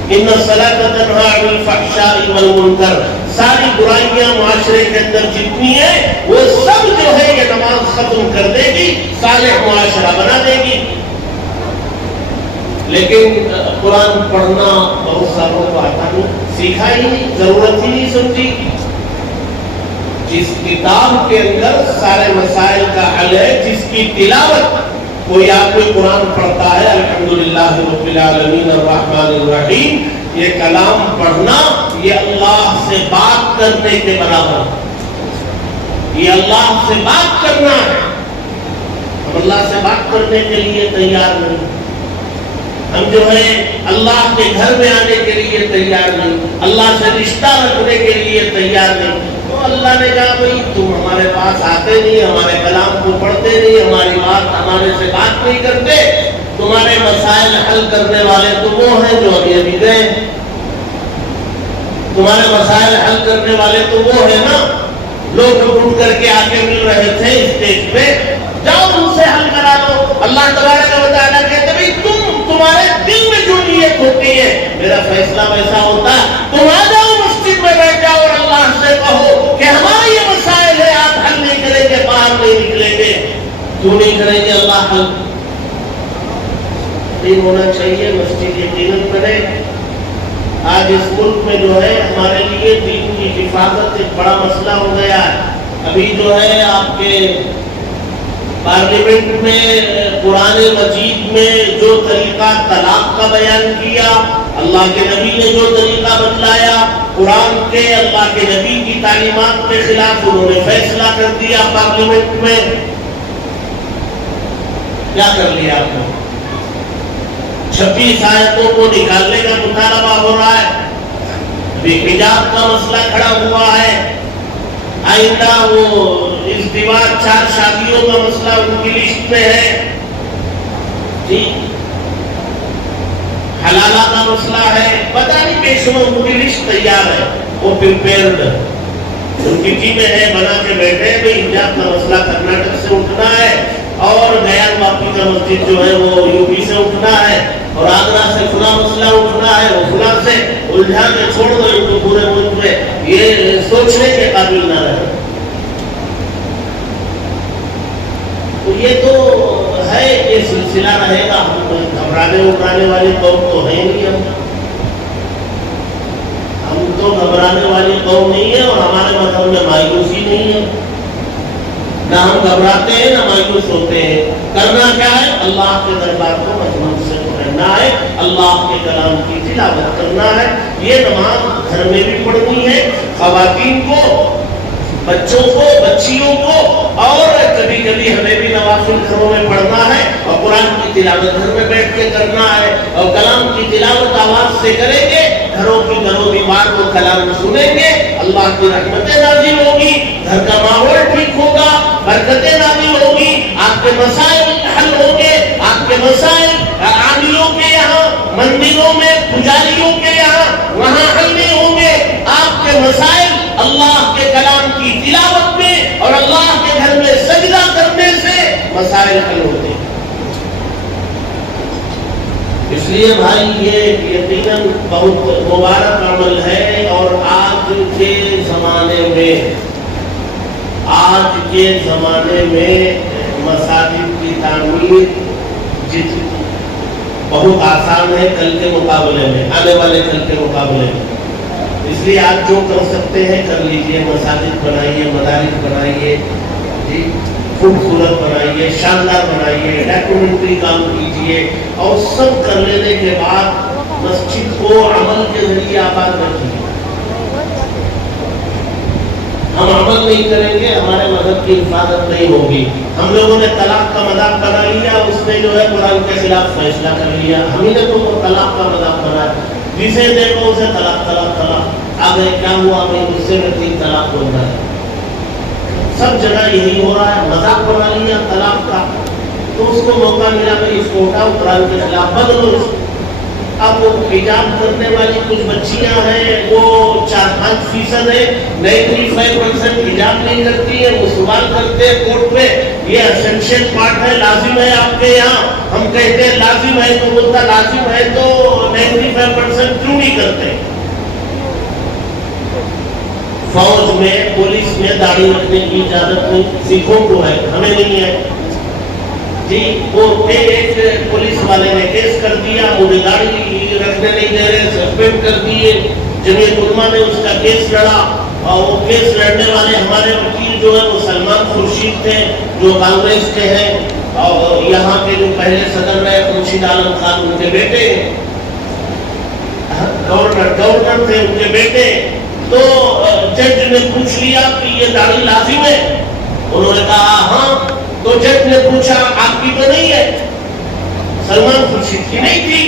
ان الصلاۃ تنہی عن الفحشاء والمنکر، ساری برائیاں معاشرے کے اندر جتنی ہیں وہ سب جو ہے یہ نماز ختم کر دے گی، صالح معاشرہ بنا دے گی. لیکن قرآن پڑھنا بہت ساروں کو آتا نہیں، سیکھا ہی نہیں، ضرورت ہی نہیں سمجھی. جس کتاب کے اندر سارے مسائل کا حل ہے، جس کی تلاوت کوئی آپ کو قرآن پڑھتا ہے، الحمدللہ رب العالمین الرحمن الرحیم، یہ کلام پڑھنا یہ اللہ سے بات کرنے کے برابر ہے. یہ اللہ سے بات کرنا ہے. ہم اللہ سے بات کرنے کے لیے تیار نہیں، ہم جو ہے اللہ کے گھر میں آنے کے لیے تیار نہیں، اللہ سے رشتہ رکھنے کے لیے تیار نہیں. تو اللہ نے کہا بھائی تم ہمارے پاس آتے نہیں، ہمارے کلام کو پڑھتے نہیں، ہماری بات ہمارے سے بات نہیں کرتے، تمہارے مسائل حل کرنے والے تو وہ ہیں جو ابھی ابھی گئے. تمہارے مسائل حل کرنے والے تو وہ ہیں نا، لوگ ڈھونڈ کر کے آگے مل رہے تھے اسٹیج پہ، جاؤ ان سے حل کرا دو. اللہ تبارک و تعالیٰ کہتے بھائی تمہارے دل میں جو نیت ہوتی ہے میرا فیصلہ ویسا ہوتا ہے. تم آ جاؤ مسجد میں بیٹھ جاؤ اور اللہ سے کہو کہ ہمارے یہ مسائل ہے، آپ حل نہیں کریں گے، باہر نہیں نکلیں گے. کیوں نہیں کریں گے اللہ حل؟ نہیں ہونا چاہیے. مسجد یقیناً بنے، آج اس ملک میں جو ہے ہمارے لیے دین کی حفاظت ایک بڑا مسئلہ ہو گیا ہے. ابھی جو ہے آپ کے پارلیمنٹ میں قرآن مجید میں جو طریقہ طلاق کا بیان کیا، اللہ کے نبی نے جو طریقہ بتلایا، قرآن کے اللہ کے نبی کی تعلیمات کے خلاف انہوں نے فیصلہ کر دیا پارلیمنٹ میں. کیا کر لیا آپ نے؟ 26 آیتوں کو نکالنے کا مطالبہ ہو رہا ہے. ابھی حجاب کا مسئلہ کھڑا ہوا ہے. آئندہ وہ ازدواج 4 شادیوں کا مسئلہ ان کی لسٹ میں ہے. جی حلالہ کا مسئلہ ہے. پتہ نہیں پیشوا ان کی لسٹ تیار ہے، وہ پریپیئرڈ ان کی ٹیمیں ہیں بنا کے بیٹھے ہیں. حجاب کا مسئلہ کرناٹک سے اٹھنا ہے اور گیان واپی کا مسجد جو ہے وہ یو پی سے اٹھنا ہے اور آگرہ سے فلاں مسئلہ اٹھنا ہے. وہ فلاں سے الجھا کے چھوڑ دو ان کو پورے ملک میں، یہ سوچنے کے قابل نہ رہے. تو یہ تو ہے، یہ سلسلہ رہے گا. ہم گھبرانے اٹھانے والی قوم تو ہے نہیں. ہم تو گھبرانے والی قوم نہیں ہے اور ہمارے مذہب میں مایوسی نہیں ہے. نہ ہم گھبراتے ہیں نہ مایوس ہوتے ہیں. کرنا کیا ہے؟ اللہ کے دربار کو مضبوط سے پڑھنا ہے، اللہ کے کلام کی تلاوت کرنا ہے. یہ نماز گھر میں بھی پڑھنی ہے، خواتین کو، بچوں کو، بچیوں کو، اور کبھی کبھی ہمیں بھی نوافل گھروں میں پڑھنا ہے اور قرآن کی تلاوت گھر میں بیٹھ کے کرنا ہے. اور کلام کی تلاوت آواز سے کریں گے، گھروں کی گھروں بیمار کو کلام سنیں گے، اللہ کی رحمتیں نازل ہوگی، گھر کا ماحول ٹھیک ہوگا، برکتیں نازل ہوگی، آپ کے مسائل حل ہوں گے. آپ کے مسائل عاملوں کے یہاں، مندروں میں پجاریوں کے یہاں وہاں حل نہیں ہوں گے. آپ کے مسائل اللہ کے کلام کی تلاوت میں اور اللہ کے گھر میں سجدہ کرنے سے مسائل حل ہوتے ہیں. اس لیے بھائی یہ یقیناً بہت مبارک عمل ہے. اور آج کے زمانے میں مساجد کی تعمیر بہت آسان ہے کل کے مقابلے میں، آنے والے کل کے مقابلے میں. اس لیے آپ جو کر سکتے ہیں کر لیجئے. مساجد بنائیے، مدارس بنائیے، جی خوبصورت بنائیے، شاندار بنائیے، ڈاکومنٹری کام کیجئے. اور سب کر لینے کے بعد مسجد کو عمل کے ذریعے آباد رکھیے. ہم عمل نہیں کریں گے، ہمارے مذہب کی حفاظت نہیں ہوگی. ہم لوگوں نے طلاق کا مذاق بنا لیا، اس نے جو ہے قرآن کے خلاف فیصلہ کر لیا. ہم ہی نے تو طلاق کا مذاق بنایا. جسے دیکھو اسے طلاق طلاق طلاق. آگے کیا ہوا؟ میں غصے میں 3 طلاق بول رہا ہے. سب جگہ یہی ہو رہا ہے، مذاق بنا لیا طلاق کا. تو اس کو موقع ملا کہ اس کو اٹھاؤ، قرآن کے خلاف بدلو. اب وہ حجاب کرنے والی کچھ بچیاں ہیں، وہ 4-5% ہے، 95% حجاب نہیں کرتی ہے. وہ سوال کرتے ہیں کورٹ میں، یہ اسینشیل پارٹ ہے، لازم ہے آپ کے یہاں. ہم کہتے ہیں لازم ہے، تو بولتا لازم ہے تو 95% کیوں نہیں کرتے؟ فوج میں، پولیس میں داڑھی رکھنے کی اجازت نہیں، سکھوں کو ہے، ہمیں نہیں ہے. جی وہ ایک پولیس والے نے کیس کر دیا، مجھے داڑھی رکھنے نہیں دے رہے، سسپینڈ کر دیے. جمعیت علماء نے اس کا کیس لڑا اور وہ کیس لڑنے والے ہمارے وکیل جو ہے وہ سلمان خورشید تھے، جو کانگریس کے ہیں، اور یہاں کے جو پہلے صدر رہے خورشید عالم خان ان کے بیٹے، گورنر تھے ان کے بیٹے. تو جج نے پوچھ لیا کہ یہ داڑھی لازم ہے؟ انہوں نے کہا ہاں. تو جج نے پوچھا آپ کی تو نہیں ہے؟ سلمان خورشید کی نہیں تھی.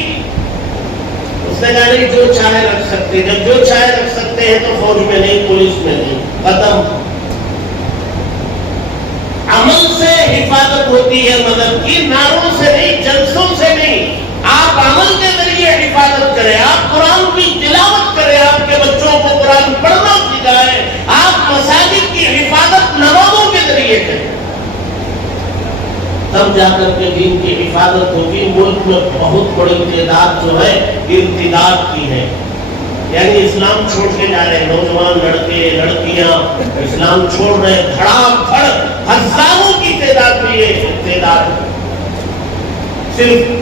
اس نے کہا نہیں، جو چاہے رکھ سکتے. جب جو چاہے رکھ سکتے ہیں تو فوج میں نہیں، پولیس میں نہیں، ختم. عمل سے حفاظت ہوتی ہے مذہب کی، نعروں سے نہیں، جلسوں سے نہیں. آپ عمل کے ذریعے حفاظت کریں، آپ قرآن کی تلاوت کریں، آپ کے بچوں کو قرآن پڑھنا سکھائیں، آپ مساجد کی حفاظت نمازوں کے ذریعے کریں. تب جا کر کے دین کی حفاظت ہوگی. ملک میں بہت بڑی تعداد جو ہے ارتداد کی ہے، یعنی اسلام چھوڑ کے جا رہے ہیں. نوجوان لڑکے لڑکیاں اسلام چھوڑ رہے ہیں، دھڑام دھڑ ہزاروں کی تعداد میں یہ تعداد. صرف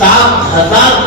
7,000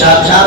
4-4,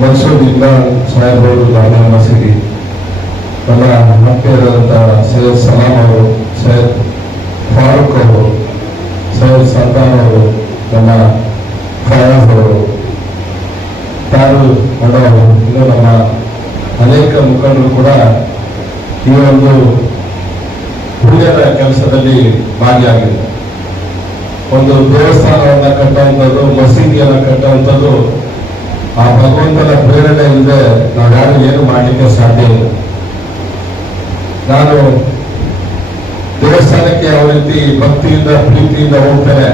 ಮನ್ಸೂರ್ ಇಮ್ರಾನ್ ಸಾಹೇಬ್ ಅವರು ಜಾಮಾ ಮಸೀದಿ, ನಮ್ಮ ಆತ್ಮೀಯರಾದಂತಹ ಸೈಯದ್ ಸಲಾಂ ಅವರು, ಸೈಯದ್ ಫಾರೂಕ್ ಅವರು, ಸೈಯದ್ ಸಂತಾನ್ ಅವರು, ನಮ್ಮ ಫಯಾಜ್ ಅವರು, ತಾರು ಮಡವರು, ಇನ್ನು ನಮ್ಮ ಅನೇಕ ಮುಖಂಡರು ಕೂಡ ಈ ಒಂದು ಪುಣ್ಯದ ಕೆಲಸದಲ್ಲಿ ಭಾಗಿಯಾಗಿದೆ. ಒಂದು ದೇವಸ್ಥಾನವನ್ನು ಕಟ್ಟುವಂಥದ್ದು, ಮಸೀದಿಯನ್ನು ಕಟ್ಟುವಂಥದ್ದು ಆ ಭಗವಂತನ ಪ್ರೇರಣೆ ಇಲ್ಲದೆ ನಾವ್ಯಾರು ಏನು ಮಾಡಲಿಕ್ಕೆ ಸಾಧ್ಯ ಇಲ್ಲ. ನಾನು ದೇವಸ್ಥಾನಕ್ಕೆ ಯಾವ ರೀತಿ ಭಕ್ತಿಯಿಂದ ಪ್ರೀತಿಯಿಂದ ಹೋಗ್ತೇನೆ,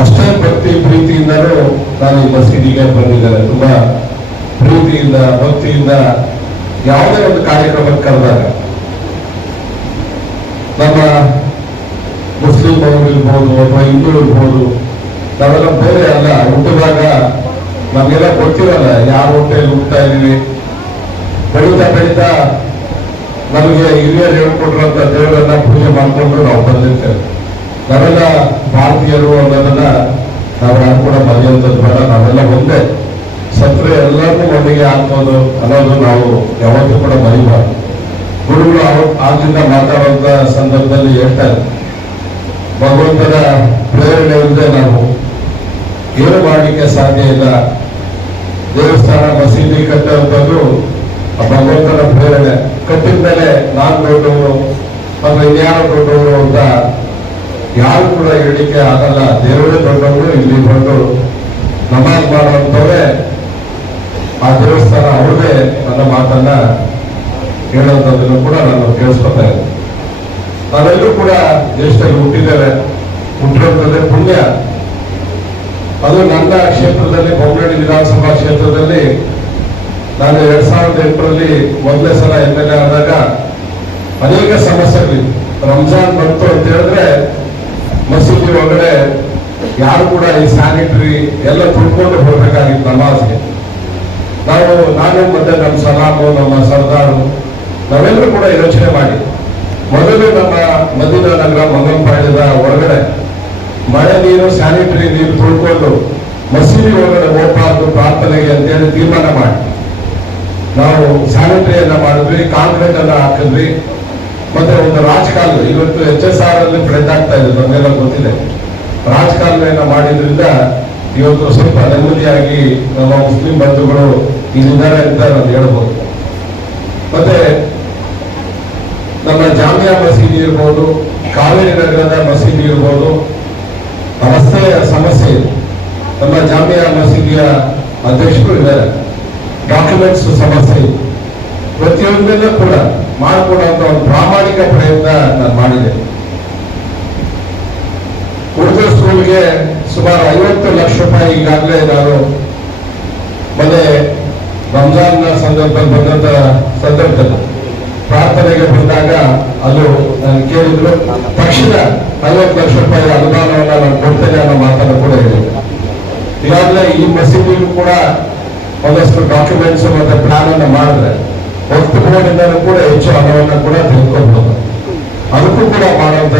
ಅಷ್ಟೇ ಭಕ್ತಿ ಪ್ರೀತಿಯಿಂದಲೂ ನಾನು ಈ ಮಸೀದಿಗೆ ಬಂದಿದ್ದೇನೆ. ತುಂಬಾ ಪ್ರೀತಿಯಿಂದ ಭಕ್ತಿಯಿಂದ ಯಾವುದೇ ಒಂದು ಕಾರ್ಯಕ್ರಮಕ್ಕೆ ಕರೆದಾಗ ನಮ್ಮ ಮುಸ್ಲಿಂ ಅವರು ಇರ್ಬೋದು ಅಥವಾ ಹಿಂದೂ ಇರ್ಬೋದು, ನಾವೆಲ್ಲ ಬೇರೆ ಅಲ್ಲ. ಹುಟ್ಟಿದಾಗ ನಮಗೆಲ್ಲ ಗೊತ್ತಿರಲ್ಲ ಯಾರ ಹೊಟ್ಟೆಯಲ್ಲಿ ಹುಟ್ಟತಾ ಇದೀವಿ. ಬೆಳೀತಾ ಬೆಳೀತಾ ನಮಗೆ ಹಿರಿಯರು ಹೇಳ್ಕೊಟ್ರಂತ ದೇವರನ್ನ ಪೂಜೆ ಮಾಡಿಕೊಂಡು ನಾವು ಬಂದಿರ್ತೇವೆ. ನಾವೆಲ್ಲ ಭಾರತೀಯರು ಅನ್ನೋದನ್ನ ನಾವು ಯಾರು ಕೂಡ ಮರೆಯುವಂಥದ್ದು ಬೇಡ. ನಾವೆಲ್ಲ ಒಂದೇ, ಸತ್ರೆ ಎಲ್ಲರನ್ನೂ ಒಟ್ಟಿಗೆ ಹಾಕೋದು ಅನ್ನೋದು ನಾವು ಯಾವತ್ತೂ ಕೂಡ ಮರಿಬಾರ್ದು. ಗುರುಗಳು ಆಗಿಂದ ಮಾತಾಡುವಂತ ಸಂದರ್ಭದಲ್ಲಿ ಹೇಳ್ತಾರೆ, ಭಗವಂತನ ಪ್ರೇರಣೆ ಇಲ್ಲದೆ ನಾವು ಏನು ಮಾಡಲಿಕ್ಕೆ ಸಾಧ್ಯ ಇಲ್ಲ. ದೇವಸ್ಥಾನ ಮಸೀದಿ ಕಟ್ಟುವಂಥದ್ದು ಭಗವಂತನ ಪ್ರೇರಣೆ. ಕಟ್ಟಿದ ಮೇಲೆ ನಾನು ದೊಡ್ಡವರು ಅಥವಾ ಇನ್ಯಾರು ದೊಡ್ಡವರು ಅಂತ ಯಾರು ಕೂಡ ಹೇಳಲಿಕ್ಕೆ ಆಗಲ್ಲ. ದೇವರೇ ದೊಡ್ಡವರು. ಇಲ್ಲಿ ಬಂದು ನಮಾಜ್ ಮಾಡುವಂಥವೇ ಆ ದೇವಸ್ಥಾನ ಅವ್ರದೇ ನನ್ನ ಮಾತನ್ನ ಹೇಳುವಂಥದ್ದನ್ನು ಕೂಡ ನಾನು ಕೇಳಿಸ್ಕೊತಾ ಇದ್ದೆ. ನಾವೆಲ್ಲರೂ ಕೂಡ ದೇಶದಲ್ಲಿ ಹುಟ್ಟಿದ್ದೇವೆ, ಹುಟ್ಟಿರುವಂಥದ್ದೇ ಪುಣ್ಯ. ಅದು ನನ್ನ ಕ್ಷೇತ್ರದಲ್ಲಿ, ಬೊಮ್ಮನಹಳ್ಳಿ ವಿಧಾನಸಭಾ ಕ್ಷೇತ್ರದಲ್ಲಿ ನಾನು 2008ರಲ್ಲಿ ಮೊದಲನೇ ಸಲ MLA ಆದಾಗ ಅನೇಕ ಸಮಸ್ಯೆಗಳಿತ್ತು. ರಂಜಾನ್ ಬಂತು ಅಂತ ಹೇಳಿದ್ರೆ ಮಸೀದಿ ಒಳಗಡೆ ಯಾರು ಕೂಡ ಈ ಸ್ಯಾನಿಟರಿ ಎಲ್ಲ ತುಂಬಿಕೊಂಡು ಹೋಗ್ಬೇಕಾಗಿತ್ತು ನಮಾಜ್ಗೆ. ನಾನು ಮತ್ತೆ ನಮ್ಮ ಸಲಾಮು, ನಮ್ಮ ಸರ್ದಾರು, ನಾವೆಲ್ಲರೂ ಕೂಡ ಯೋಚನೆ ಮಾಡಿ ಮೊದಲು ನಮ್ಮ ಮದೀನಾ ನಗರ ಮಂಗಂಪಾಳ್ಯದ ಒಳಗಡೆ ಮಳೆ ನೀರು, ಸ್ಯಾನಿಟರಿ ನೀರು ತುಳ್ಕೊಂಡು ಮಸೀದಿ ಒಳಗಡೆ ಹೋಗ್ಬಾರ್ದು ಪ್ರಾರ್ಥನೆಗೆ ಅಂತೇಳಿ ತೀರ್ಮಾನ ಮಾಡಿ ನಾವು ಸ್ಯಾನಿಟರಿಯನ್ನ ಮಾಡಿದ್ವಿ, ಕಾಂಕ್ರೀಟ್ ಅನ್ನ ಹಾಕಿದ್ವಿ. ಮತ್ತೆ ಒಂದು ರಾಜಕಾಲುವೆ ಇವತ್ತು HSR ಅಲ್ಲಿ ಫ್ಲಡ್ ಆಗ್ತಾ ಇದೆ, ನಮಗೆಲ್ಲ ಗೊತ್ತಿದೆ. ರಾಜಕಾಲುವೆಯನ್ನ ಮಾಡಿದ್ರಿಂದ ಇವತ್ತು ಸ್ವಲ್ಪ ನೆಮ್ಮದಿಯಾಗಿ ನಮ್ಮ ಮುಸ್ಲಿಂ ಬಂಧುಗಳು ಇಲ್ಲಿದ್ದಾರೆ ಅಂತ ನಾನು ಹೇಳ್ಬೋದು. ಮತ್ತೆ ನಮ್ಮ ಜಾಮಿಯಾ ಮಸೀದಿ ಇರ್ಬೋದು, ಕಾವೇರಿ ನಗರದ ಮಸೀದಿ ಇರ್ಬೋದು, ರಸ್ತೆಯ ಸಮಸ್ಯೆ ಇದೆ. ನಮ್ಮ ಜಾಮಿಯಾ ಮಸೀದಿಯ ಅಧ್ಯಕ್ಷರು ಇದ್ದಾರೆ, ಡಾಕ್ಯುಮೆಂಟ್ಸ್ ಸಮಸ್ಯೆ ಇದೆ. ಪ್ರತಿಯೊಂದನ್ನು ಕೂಡ ಮಾಡಿಕೊಡುವಂತ ಒಂದು ಪ್ರಾಮಾಣಿಕ ಪ್ರಯತ್ನ ನಾನು ಮಾಡಿದೆ. ಉರ್ದು ಸ್ಕೂಲ್ಗೆ ಸುಮಾರು 50 ಲಕ್ಷ ರೂಪಾಯಿ ಈಗಾಗಲೇ ನಾನು ಮೊನ್ನೆ ರಂಜಾನ್ ಸಂದರ್ಭದಲ್ಲಿ ಬಂದಂತ ಸಂದರ್ಭದಲ್ಲಿ ಪ್ರಾರ್ಥನೆಗೆ ಬಂದಾಗ ಅಲ್ಲೂ ನಾನು ಕೇಳಿದ್ರು, ತಕ್ಷಣ 50 ಲಕ್ಷ ರೂಪಾಯಿ ಅನುದಾನವನ್ನು ನಾನು ಕೊಡ್ತೇನೆ ಅನ್ನೋ ಮಾತನ್ನು ಕೂಡ ಹೇಳಿದೆ. ಈಗಾಗಲೇ ಈ ಮಸೀದಿಗೂ ಕೂಡ ಒಂದಷ್ಟು ಡಾಕ್ಯುಮೆಂಟ್ಸ್ ಮತ್ತೆ ಪ್ಲಾನ್ ಅನ್ನು ಮಾಡಿದ್ರೆ ವಕ್ಫ್ ಬೋರ್ಡಿಂದಲೂ ಕೂಡ ಹೆಚ್ಚು ಹಣವನ್ನು ಕೂಡ ತೆಗೆದುಕೊಳ್ಬಹುದು. ಅದಕ್ಕೂ ಕೂಡ ಮಾಡುವಂತ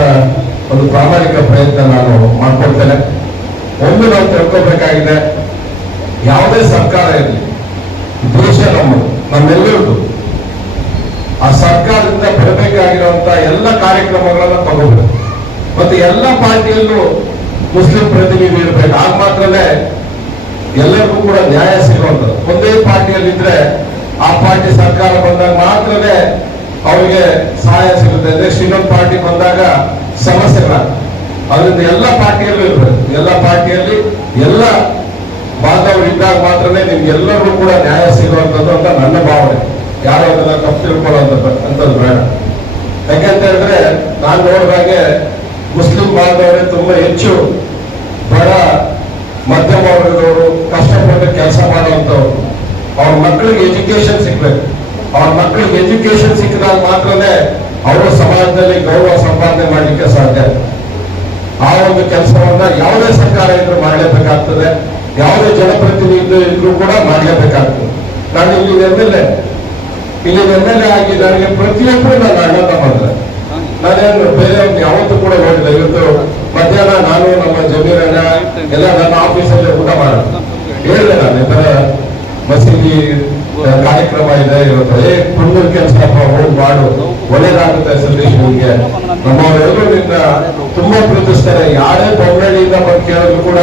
ಒಂದು ಪ್ರಾಮಾಣಿಕ ಪ್ರಯತ್ನ ನಾನು ಮಾಡ್ಕೊಳ್ತೇನೆ. ಒಂದು ನಾವು ತಿಳ್ಕೊಬೇಕಾಗಿದೆ, ಯಾವುದೇ ಸರ್ಕಾರ ಇರಲಿ, ದೇಶ ನಮ್ಮೆಲ್ಲರದು. ಆ ಸರ್ಕಾರದಿಂದ ಬರಬೇಕಾಗಿರುವಂತ ಎಲ್ಲ ಕಾರ್ಯಕ್ರಮಗಳನ್ನ ತಗೋಬೇಕು. ಮತ್ತೆ ಎಲ್ಲ ಪಾರ್ಟಿಯಲ್ಲೂ ಮುಸ್ಲಿಂ ಪ್ರತಿನಿಧಿ ಇರಬೇಕು. ಆಗ ಮಾತ್ರನೇ ಎಲ್ಲರಿಗೂ ಕೂಡ ನ್ಯಾಯ ಸಿಗುವಂಥದ್ದು. ಒಂದೇ ಪಾರ್ಟಿಯಲ್ಲಿದ್ರೆ ಆ ಪಾರ್ಟಿ ಸರ್ಕಾರ ಬಂದಾಗ ಮಾತ್ರನೇ ಅವರಿಗೆ ಸಹಾಯ ಸಿಗುತ್ತೆ. ನೆಕ್ಸ್ಟ್ ಇನ್ನೊಂದು ಪಾರ್ಟಿ ಬಂದಾಗ ಸಮಸ್ಯೆಗಳಾಗ್ತದೆ. ಅದರಿಂದ ಎಲ್ಲ ಪಾರ್ಟಿಯಲ್ಲೂ ಇರಬೇಕು. ಎಲ್ಲ ಪಾರ್ಟಿಯಲ್ಲಿ ಎಲ್ಲ ಬಾಂಧವರು ಇದ್ದಾಗ ಮಾತ್ರನೇ ನಿಮ್ಗೆಲ್ಲರಿಗೂ ಕೂಡ ನ್ಯಾಯ ಸಿಗುವಂಥದ್ದು ಅಂತ ನನ್ನ ಭಾವನೆ. ಯಾರು ಅದನ್ನ ತಪ್ಪು ತಿಳ್ಕೊಳ್ಳೋಂಥದ್ದು ಬೇಡ. ಯಾಕೆಂತ ಹೇಳಿದ್ರೆ ನಾನು ನೋಡಿದಾಗೆ ಮುಸ್ಲಿಂ ಬಾಂಧವರೇ ತುಂಬಾ ಹೆಚ್ಚು ಬಡ ಮಧ್ಯಮ ವರ್ಗದವರು, ಕಷ್ಟಪಟ್ಟು ಕೆಲಸ ಮಾಡುವಂಥವ್ರು. ಅವ್ರ ಮಕ್ಕಳಿಗೆ ಎಜುಕೇಶನ್ ಸಿಗ್ಬೇಕು. ಅವ್ರ ಮಕ್ಕಳಿಗೆ ಎಜುಕೇಶನ್ ಸಿಕ್ಕಿದಾಗ ಮಾತ್ರನೇ ಅವರು ಸಮಾಜದಲ್ಲಿ ಗೌರವ ಸಂಪಾದನೆ ಮಾಡಲಿಕ್ಕೆ ಸಾಧ್ಯ. ಆ ಒಂದು ಕೆಲಸವನ್ನ ಯಾವುದೇ ಸರ್ಕಾರ ಇದ್ರೂ ಮಾಡಲೇಬೇಕಾಗ್ತದೆ, ಯಾವುದೇ ಜನಪ್ರತಿನಿಧಿ ಇದ್ರೂ ಕೂಡ ಮಾಡಲೇಬೇಕಾಗ್ತದೆ. ನಾನು ಇಲ್ಲಿ ಎಮ್ ಎಲ್ ಎ ಆಗಿ ನನಗೆ ಪ್ರತಿಯೊಬ್ಬರು ನನ್ನ ಅಣ್ಣ ತಮ್ಮ. ನಾನೇನು ಬೇರೆ ಯಾವತ್ತೂ ಕೂಡ ನೋಡಿಲ್ಲ. ಇವತ್ತು ಮಧ್ಯಾಹ್ನ ನಾನು ನಮ್ಮ ಜಮೀರಣ್ಣ ಎಲ್ಲ ನನ್ನ ಆಫೀಸಲ್ಲಿ ಊಟ ಮಾಡೋದು ಹೇಳಿದೆ. ನಾನು ಈ ತರ ಮಸೀದಿ ಕಾರ್ಯಕ್ರಮ ಇದೆ ಇವತ್ತು, ಕುಂದೂರು ಕೆಲಸ ಹೋಗಿ ಮಾಡು, ಒಳ್ಳೇದಾಗುತ್ತೆ ಸತೀಶ್ ನಿಮ್ಗೆ. ನಮ್ಮವರೆಲ್ಲರೂ ನಿನ್ನ ತುಂಬಾ ಪ್ರೀತಿಸ್ತಾರೆ. ಯಾರೇ ಬೊಮ್ಮಳ್ಳಿಯಿಂದ ಬಂದು ಕೇಳಿದ್ರು ಕೂಡ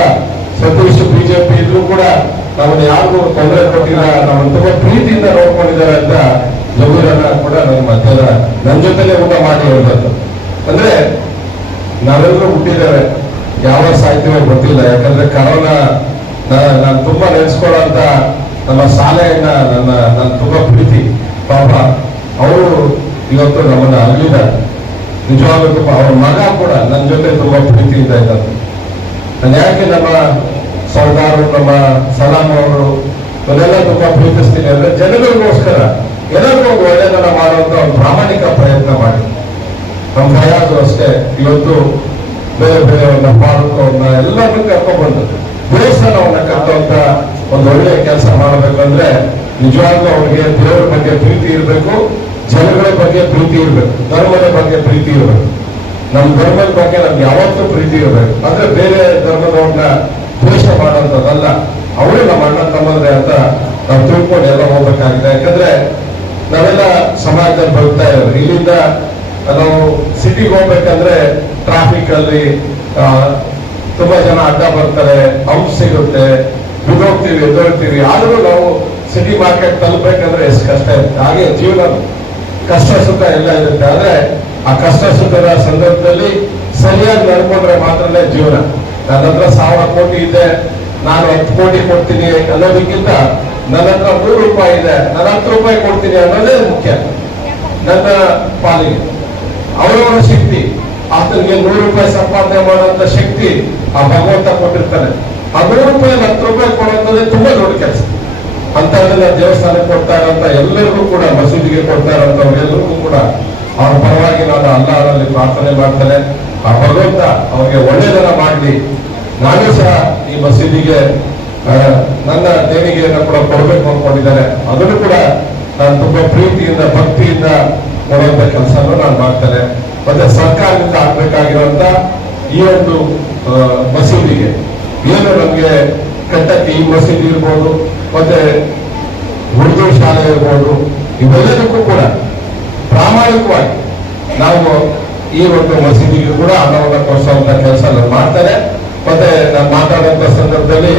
ಸತೀಶ್ ಬಿಜೆಪಿ ಇದ್ರು ಕೂಡ ನಮ್ಮನ್ನು ಯಾರಿಗೂ ತೊಂದರೆ ಕೊಟ್ಟಿಲ್ಲ, ನಮ್ಮನ್ನು ತುಂಬಾ ಪ್ರೀತಿಯಿಂದ ನೋಡ್ಕೊಂಡಿದ್ದಾರೆ ಅಂತ ಜಮೀರನ್ನ ಕೂಡ ನನ್ನ ಜೊತೆಲೆ ಊಟ ಮಾಡಿ ಹೇಳ್ಬೇಕು. ಅಂದ್ರೆ ನಾವೆಲ್ಲರೂ ಹುಟ್ಟಿದ್ದೇವೆ, ಯಾವ ಸಾಹಿತ್ಯವೇ ಗೊತ್ತಿಲ್ಲ. ಯಾಕಂದ್ರೆ ಕರೋನಾ ನಾನು ತುಂಬಾ ನೆನೆಸ್ಕೊಳ್ಳೋಂತ ನಮ್ಮ ಶಾಲೆಯನ್ನ ನನ್ನ ತುಂಬಾ ಪ್ರೀತಿ. ಪಾಪ ಅವರು ಇವತ್ತು ನಮ್ಮನ್ನ ಅಲ್ಲಿದ್ದಾರೆ. ನಿಜವಾಗ್ಲೂ ತುಂಬಾ ಅವ್ರ ಮಗ ಕೂಡ ನನ್ನ ಜೊತೆ ತುಂಬಾ ಪ್ರೀತಿಯಿಂದ ಇದ್ದಾರೆ. ನಾನು ಯಾಕೆ ನಮ್ಮ ಸರ್ದಾರು, ನಮ್ಮ ಸಲಾಂ ಅವರು ಇವನ್ನೆಲ್ಲ ತುಂಬಾ ಪ್ರೀತಿಸ್ತೀನಿ ಅಂದ್ರೆ ಜನಗಳಿಗೋಸ್ಕರ ಎಲ್ಲರಿಗೂ ಒಂದು ಒಳ್ಳೆಯದನ್ನ ಮಾಡುವಂತ ಒಂದು ಪ್ರಾಮಾಣಿಕ ಪ್ರಯತ್ನ ಮಾಡಿ. ನಮ್ಮ ಫಯಾಜು ಅಷ್ಟೇ ಇವತ್ತು ಬೇರೆ ಬೇರೆ ಅವ್ರನ್ನ ಫಾರೂಕ್ ಅವ್ರನ್ನ ಎಲ್ಲರನ್ನೂ ಕರ್ಕೊಂಡ್ಬಂದು ದೇವಸ್ಥಾನವನ್ನ ಕಟ್ಟುವಂತ ಒಂದು ಒಳ್ಳೆಯ ಕೆಲಸ ಮಾಡಬೇಕಂದ್ರೆ ನಿಜವಾಗ್ಲೂ ಅವ್ರಿಗೆ ದೇವರ ಬಗ್ಗೆ ಪ್ರೀತಿ ಇರಬೇಕು, ಜನಗಳ ಬಗ್ಗೆ ಪ್ರೀತಿ ಇರಬೇಕು, ಧರ್ಮದ ಬಗ್ಗೆ ಪ್ರೀತಿ ಇರಬೇಕು. ನಮ್ಮ ಧರ್ಮದ ಬಗ್ಗೆ ನಮ್ಗೆ ಯಾವತ್ತೂ ಪ್ರೀತಿ ಇರಬೇಕು. ಅಂದ್ರೆ ಬೇರೆ ಧರ್ಮದವ್ರನ್ನ ದ್ವೇಷ ಮಾಡುವಂಥದ್ದಲ್ಲ. ಅವರು ನಮ್ಮ ಅಣ್ಣ ತಮ್ಮಂದ್ರೆ ಅಂತ ನಾವು ತಿಳ್ಕೊಂಡು ಎಲ್ಲ ಹೋಗ್ಬೇಕಾಗಿದೆ. ಯಾಕಂದ್ರೆ ನಾವೆಲ್ಲ ಸಮಾಜದಲ್ಲಿ ಬದುಕ್ತಾ ಇರೋದು. ಇಲ್ಲಿಂದ ನಾವು ಸಿಟಿಗೆ ಹೋಗ್ಬೇಕಂದ್ರೆ ಟ್ರಾಫಿಕ್ ಅಲ್ಲಿ ತುಂಬಾ ಜನ ಅಡ್ಡ ಬರ್ತಾರೆ, ಹಂಪ್ ಸಿಗುತ್ತೆ, ಬಿದ್ದೋಗ್ತೀವಿ, ಎದ್ದೋಗ್ತೀವಿ. ಆದ್ರೂ ನಾವು ಸಿಟಿ ಮಾರ್ಕೆಟ್ ತಲುಪಬೇಕಂದ್ರೆ ಎಷ್ಟು ಕಷ್ಟ ಇರುತ್ತೆ. ಹಾಗೆ ಜೀವನ ಕಷ್ಟ ಸುಖ ಎಲ್ಲ ಇರುತ್ತೆ. ಆದ್ರೆ ಆ ಕಷ್ಟ ಸುಖದ ಸಂದರ್ಭದಲ್ಲಿ ಸರಿಯಾಗಿ ನಡ್ಕೊಂಡ್ರೆ ಮಾತ್ರನೇ ಜೀವನ. ನನ್ನ ಹತ್ರ 1000 ಕೋಟಿ ಇದೆ, ನಾನು 10 ಕೋಟಿ ಕೊಡ್ತೀನಿ ಅನ್ನೋದಕ್ಕಿಂತ ನನ್ನ ಹತ್ರ 100 ರೂಪಾಯಿ ಇದೆ, ನಾನು 10 ರೂಪಾಯಿ ಕೊಡ್ತೀನಿ ಅನ್ನೋದೇ ಮುಖ್ಯ ನನ್ನ ಪಾಲಿಗೆ. ಅವರವರ ಶಕ್ತಿ, ಆತನಿಗೆ 100 ರೂಪಾಯಿ ಸಂಪಾದನೆ ಮಾಡುವಂತ ಶಕ್ತಿ ಆ ಭಗವಂತ ಕೊಟ್ಟಿರ್ತಾನೆ. ಆ 100 ರೂಪಾಯಿ 10 ರೂಪಾಯಿ ಕೊಡುವಂತದ್ದೇ ತುಂಬಾ ದೊಡ್ಡ ಕೆಲಸ. ಅಂತದನ್ನ ದೇವಸ್ಥಾನಕ್ಕೆ ಕೊಡ್ತಾ ಇರೋಂತ ಎಲ್ಲರಿಗೂ ಕೂಡ, ಮಸೀದಿಗೆ ಕೊಡ್ತಾ ಇರೋಂಥವ್ರೆಲ್ಲರಿಗೂ ಕೂಡ ಅವ್ರ ಪರವಾಗಿ ನಾನು ಅಲ್ಲಾಹನಲ್ಲಿ ಪ್ರಾರ್ಥನೆ ಮಾಡ್ತೇನೆ. ಆ ಭಗವಂತ ಅವ್ರಿಗೆ ಒಳ್ಳೆಯದನ್ನ ಮಾಡಲಿ. ನಾನು ಸಹ ಈ ಮಸೀದಿಗೆ ನನ್ನ ದೇಣಿಗೆಯನ್ನು ಕೂಡ ಕೊಡಬೇಕು ಅಂದ್ಕೊಂಡಿದ್ದಾರೆ. ಅದನ್ನು ಕೂಡ ನಾನು ತುಂಬಾ ಪ್ರೀತಿಯಿಂದ ಭಕ್ತಿಯಿಂದ ಕೊಡುವಂತ ಕೆಲಸವನ್ನು ನಾನು ಮಾಡ್ತೇನೆ. ಮತ್ತೆ ಸರ್ಕಾರದಿಂದ ಆಗ್ಬೇಕಾಗಿರುವಂತ ಈ ಒಂದು ಮಸೀದಿಗೆ ಏನು ನಮ್ಗೆ ಕಟ್ಟಕ್ಕೆ, ಈ ಮಸೀದಿ ಇರ್ಬೋದು, ಮತ್ತೆ ಉರ್ದು ಶಾಲೆ ಇರ್ಬೋದು, ಇವೆಲ್ಲದಕ್ಕೂ ಕೂಡ ಪ್ರಾಮಾಣಿಕವಾಗಿ ನಾವು ಈ ಒಂದು ಮಸೀದಿಗೆ ಕೂಡ ಹಣವನ್ನು ಕೊಡಿಸುವಂತ ಕೆಲಸ ಮಾಡ್ತಾರೆ. ಮತ್ತೆ ನಾನು ಮಾತಾಡುವಂತ ಸಂದರ್ಭದಲ್ಲಿ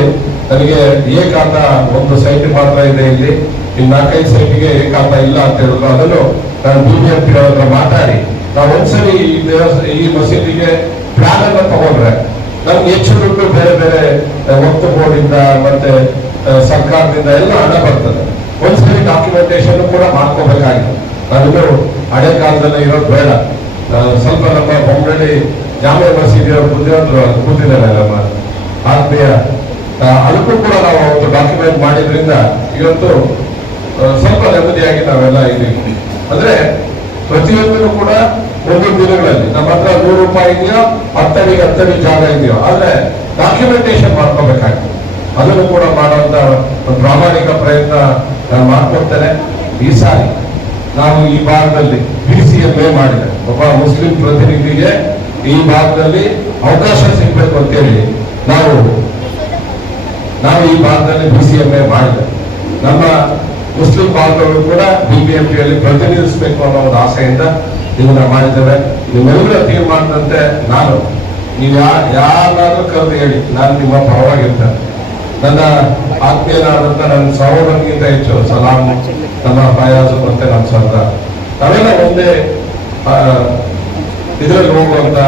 ನನಗೆ ಏಕಾಂತ ಒಂದು ಸೈಟ್ ಮಾತ್ರ ಇದೆ ಇಲ್ಲಿ, ಇನ್ನು 4-5 ಸೈಟ್ಗೆ ಏಕಾಂತ ಇಲ್ಲ ಅಂತ ಹೇಳಿದ್ರು. ಅದನ್ನು ನಾನು ಬಿಜೆಪಿ ಹತ್ರ ಮಾತಾಡಿ ನಾವು ಒಂದ್ಸರಿ ಈ ಮಸೀದಿಗೆ ಪ್ಲಾನ್ ಅನ್ನ ತಗೊಂಡ್ರೆ ನಮ್ಗೆ ಹೆಚ್ಚು ದುಡ್ಡು ಬೇರೆ ಬೇರೆ ವಕ್ಫ್ ಬೋರ್ಡ್ ಇಂದ ಮತ್ತೆ ಸರ್ಕಾರದಿಂದ ಎಲ್ಲ ಹಣ ಬರ್ತದೆ. ಒಂದ್ಸರಿ ಡಾಕ್ಯುಮೆಂಟೇಶನ್ ಕೂಡ ಮಾಡ್ಕೋಬೇಕಾಗಿದೆ. ನಾವಿನ್ನು ಹಳೆ ಕಾಲದಲ್ಲಿ ಇರೋದು ಬೇಡ. ಸ್ವಲ್ಪ ನಮ್ಮ ಬೊಮ್ಮನಹಳ್ಳಿ ಜಾಮೆ ಮಸೀದಿಯವರು ಕೂತಿದ್ದಾರೆ ನಮ್ಮ ಆತ್ಮೀಯ, ಅದಕ್ಕೂ ಕೂಡ ನಾವು ಅವತ್ತು ಡಾಕ್ಯುಮೆಂಟ್ ಮಾಡಿದ್ರಿಂದ ಇವತ್ತು ಸ್ವಲ್ಪ ನೆಮ್ಮದಿಯಾಗಿ ನಾವೆಲ್ಲ ಇದ್ದೀವಿ. ಅಂದ್ರೆ ಪ್ರತಿಯೊಂದೂ ಕೂಡ ಒಂದೊಂದು ದಿನಗಳಲ್ಲಿ ನಮ್ಮ ಹತ್ರ 100 ರೂಪಾಯಿ ಇದೆಯೋ 10 ಅಡಿ ಜಾಗ ಇದೆಯೋ, ಆದ್ರೆ ಡಾಕ್ಯುಮೆಂಟೇಶನ್ ಮಾಡ್ಕೋಬೇಕಾಗ್ತದೆ. ಅದನ್ನು ಕೂಡ ಮಾಡುವಂತ ಒಂದು ಪ್ರಾಮಾಣಿಕ ಪ್ರಯತ್ನ ನಾನು ಮಾಡ್ಕೊಡ್ತೇನೆ. ಈ ಸಾರಿ ನಾವು ಈ ಭಾಗದಲ್ಲಿ BCMA ಮಾಡಿದೆ, ಒಬ್ಬ ಮುಸ್ಲಿಂ ಪ್ರತಿನಿಧಿಗೆ ಈ ಭಾಗದಲ್ಲಿ ಅವಕಾಶ ಸಿಗ್ಬೇಕು ಅಂತೇಳಿ ನಾವು ಈ ಭಾಗದಲ್ಲಿ BCMA ಮಾಡಿದೆ. ನಮ್ಮ ಮುಸ್ಲಿಂ ಭಾಗದವರು ಕೂಡ BBMPಯಲ್ಲಿ ಪ್ರತಿನಿಧಿಸಬೇಕು ಅನ್ನೋ ಒಂದು ಆಸೆಯಿಂದ ಇದನ್ನ ಮಾಡಿದ್ದೇವೆ. ನಿಮ್ಮೆಲ್ಲರ ತೀರ್ಮಾನದಂತೆ ನೀವು ಯಾರಾದ್ರೂ ಕರೆದು ಹೇಳಿ, ನಾನು ನಿಮ್ಮ ಪರವಾಗಿರ್ತೇನೆ. ನನ್ನ ಆತ್ಮೀಯನಾದಂತ ನನ್ನ ಸಹೋದರನಿಗಿಂತ ಹೆಚ್ಚು ಸಲಾಂ, ನಮ್ಮ ಫಯಾಜ್ ಮತ್ತೆ ನನ್ನ ಸರ್ದಾರ್, ನಾವೆಲ್ಲ ಒಂದೇ ಇದರಲ್ಲಿ ಹೋಗುವಂತ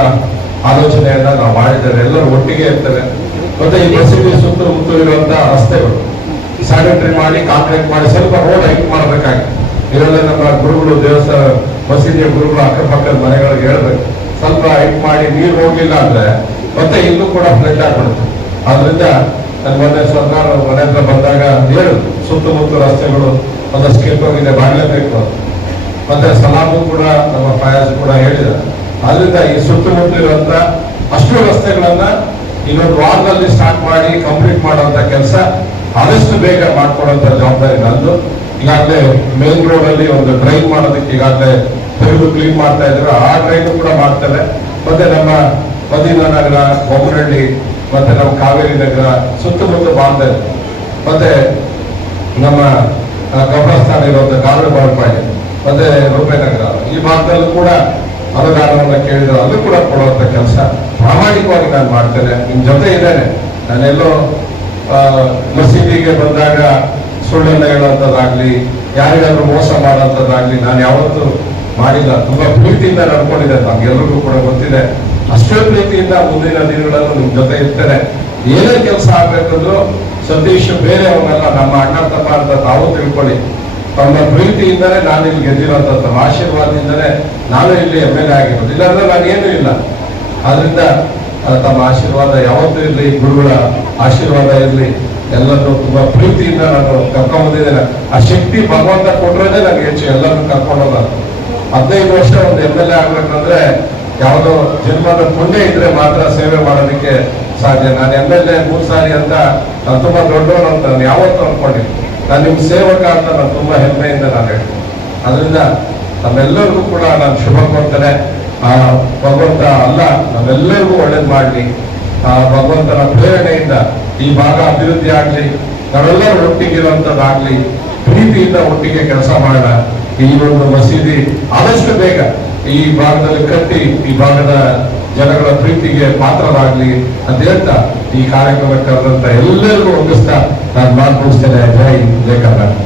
ಆಲೋಚನೆಯನ್ನ ನಾವು ಮಾಡಿದ್ದೇವೆ. ಎಲ್ಲರೂ ಒಟ್ಟಿಗೆ ಇರ್ತೇವೆ. ಮತ್ತೆ ಈ ಮಸೀದಿ ಸುತ್ತಮುತ್ತ ಇರುವಂತಹ ರಸ್ತೆಗಳು ಸ್ಯಾನಿಟರಿ ಮಾಡಿ ಕಾಂಕ್ರೀಟ್ ಮಾಡಿ ಸ್ವಲ್ಪ ರೋಡ್ ಹೈಟ್ ಮಾಡಬೇಕಾಗಿ, ಇದೆಲ್ಲ ನಮ್ಮ ಗುರುಗಳು ದೇವಸ್ಥಾನ ಮಸೀದಿಯ ಗುರುಗಳು ಅಕ್ಕಪಕ್ಕದ ಮನೆಗಳಿಗೆ ಹೇಳ್ಬೇಕು, ಸ್ವಲ್ಪ ಹೈಟ್ ಮಾಡಿ ನೀರು ಹೋಗಿಲ್ಲ ಅಂದ್ರೆ ಮತ್ತೆ ಇಲ್ಲೂ ಕೂಡ ಫ್ಲಡ್ ಆಗ್ಬಿಡುತ್ತೆ. ಆದ್ರಿಂದ ನನ್ನ ಮೊನ್ನೆ ಸರ್ಕಾರ ಮನೆ ಹತ್ರ ಬಂದಾಗ ಹೇಳು, ಸುತ್ತಮುತ್ತ ರಸ್ತೆಗಳು ಒಂದಷ್ಟು ಕೆಟ್ಟೋಗಿದೆ, ಮಾಡಲೇಬೇಕು. ಮತ್ತೆ ಸಲಾಮು ಕೂಡ ನಮ್ಮ ಫಯಾಜ್ ಕೂಡ ಹೇಳಿದ. ಆದ್ರಿಂದ ಈ ಸುತ್ತಮುತ್ತ ಇರುವಂತ ಅಷ್ಟು ರಸ್ತೆಗಳನ್ನ ಇನ್ನೊಂದು ವಾರದಲ್ಲಿ ಸ್ಟಾರ್ಟ್ ಮಾಡಿ ಕಂಪ್ಲೀಟ್ ಮಾಡುವಂತ ಕೆಲಸ ಆದಷ್ಟು ಬೇಗ ಮಾಡ್ಕೊಡುವಂತ ಜವಾಬ್ದಾರಿ ನಂದು. ಈಗಾಗಲೇ ಮೇನ್ ರೋಡ್ ಅಲ್ಲಿ ಒಂದು ಡ್ರೈನ್ ಮಾಡೋದಕ್ಕೆ ಈಗಾಗಲೇ ತೆಗೆದು ಕ್ಲೀನ್ ಮಾಡ್ತಾ ಇದ್ರು, ಆ ಡ್ರೈನ್ ಕೂಡ ಮಾಡ್ತೇವೆ. ಮತ್ತೆ ನಮ್ಮ ಮದೀನಾ ನಗರ, ಬೊಮ್ಮನಹಳ್ಳಿ ಮತ್ತೆ ನಮ್ಮ ಕಾವೇರಿ ನಗರ ಸುತ್ತಮುತ್ತ ಭಾಗದಲ್ಲಿ, ಮತ್ತೆ ನಮ್ಮ ಕಬ್ರಸ್ಥಾನ ಇರುವಂತ ಗಾರ್ಡನ್ ಮತ್ತೆ ರೂಪೇನಗರ ಈ ಭಾಗದಲ್ಲೂ ಕೂಡ ಅನುದಾನವನ್ನ ಕೇಳಿದ್ರು, ಅದು ಕೂಡ ಕೊಡುವಂತ ಕೆಲಸ ಪ್ರಾಮಾಣಿಕವಾಗಿ ನಾನು ಮಾಡ್ತೇನೆ. ನಿಮ್ ಜೊತೆ ಇದ್ದೇನೆ. ನಾನೆಲ್ಲೋ ಮಸೀದಿಗೆ ಬಂದಾಗ ಸುಳ್ಳನ್ನ ಹೇಳುವಂಥದ್ದಾಗ್ಲಿ, ಯಾರಿಗಾದ್ರೂ ಮೋಸ ಮಾಡುವಂಥದ್ದಾಗ್ಲಿ ನಾನು ಯಾವತ್ತೂ ಮಾಡಿಲ್ಲ. ತುಂಬಾ ಪ್ರೀತಿಯಿಂದ ನಡ್ಕೊಂಡಿದ್ದೆ, ನಮ್ಗೆಲ್ರಿಗೂ ಕೂಡ ಗೊತ್ತಿದೆ. ಅಷ್ಟೇ ಪ್ರೀತಿಯಿಂದ ಮುಂದಿನ ದಿನಗಳನ್ನು ನಿಮ್ ಜೊತೆ ಇರ್ತೇನೆ. ಏನೇ ಕೆಲಸ ಆಗ್ಬೇಕಂದ್ರು ಸತೀಶ್ ಬೇರೆ ಅವನ್ನೆಲ್ಲ ನಮ್ಮ ಅಣ್ಣ ತಮ್ಮ ಅಂತ ತಾವು ತಿಳ್ಕೊಳ್ಳಿ. ತಮ್ಮ ಪ್ರೀತಿಯಿಂದಲೇ ನಾನು ಇಲ್ಲಿ ಗೆದ್ದಿರೋಂಥ, ತಮ್ಮ ಆಶೀರ್ವಾದದಿಂದಲೇ ನಾನು ಇಲ್ಲಿ MLA ಆಗಿರೋದು. ಇಲ್ಲಾಂದ್ರೆ ನಾನೇನು ಇಲ್ಲ. ಆದ್ರಿಂದ ತಮ್ಮ ಆಶೀರ್ವಾದ ಯಾವತ್ತೂ ಇರಲಿ, ಗುರುಗಳ ಆಶೀರ್ವಾದ ಇರಲಿ. ಎಲ್ಲರೂ ತುಂಬಾ ಪ್ರೀತಿಯಿಂದ ನಾನು ಕರ್ಕೊಂಡ್ ಬಂದಿದ್ದೇನೆ. ಆ ಶಕ್ತಿ ಭಗವಂತ ಕೊಟ್ಟರೆ ನನಗೆ ಹೆಚ್ಚು ಎಲ್ಲರೂ ಕರ್ಕೊಂಡೋದ. 15 ವರ್ಷ ಒಂದು MLA ಆಗ್ಬೇಕಂದ್ರೆ ಯಾವುದೋ ಜನ್ಮದ ಪುಣ್ಯ ಇದ್ರೆ ಮಾತ್ರ ಸೇವೆ ಮಾಡೋದಕ್ಕೆ ಸಾಧ್ಯ. ನಾನು MLA 3 ಸಾರಿ ಅಂತ ನಾನು ತುಂಬಾ ದೊಡ್ಡವನು ಅಂತ ನಾನು ಯಾವತ್ತೂ ಅನ್ಕೊಂಡಿದ್ದೆ. ನಾನು ನಿಮ್ ಸೇವಕ ಅಂತ ನಾನು ತುಂಬಾ ಹೆಮ್ಮೆಯಿಂದ ನಾನು ಹೇಳ್ತೀನಿ. ಅದರಿಂದ ನಮ್ಮೆಲ್ಲರಿಗೂ ಕೂಡ ನಾನು ಶುಭ ಕೊಡ್ತೇನೆ. ಭಗವಂತ ಅಲ್ಲ ನಮ್ಮೆಲ್ಲರಿಗೂ ಒಳ್ಳೇದು ಮಾಡಲಿ. ಭಗವಂತನ ಪ್ರೇರಣೆಯಿಂದ ಈ ಭಾಗ ಅಭಿವೃದ್ಧಿ ಆಗ್ಲಿ, ನಾವೆಲ್ಲರೂ ಒಟ್ಟಿಗಿರುವಂತದ್ದಾಗ್ಲಿ, ಪ್ರೀತಿಯಿಂದ ಒಟ್ಟಿಗೆ ಕೆಲಸ ಮಾಡೋಣ. ಈ ಒಂದು ಮಸೀದಿ ಆದಷ್ಟು ಬೇಗ ಈ ಭಾಗದಲ್ಲಿ ಕಟ್ಟಿ ಈ ಭಾಗದ ಜನಗಳ ಪ್ರೀತಿಗೆ ಪಾತ್ರರಾಗ್ಲಿ ಅಂತ ಹೇಳ್ತಾ ಈ ಕಾರ್ಯಕ್ರಮಕ್ಕೆ ಕರೆದಂತ ಎಲ್ಲರಿಗೂ ಒಗ್ಗಿಸ್ತಾ ನಾನು ಮಾತು ಮುಗಿಸ್ತೇನೆ. ಜೈ ಕರ್ನಾಟಕ.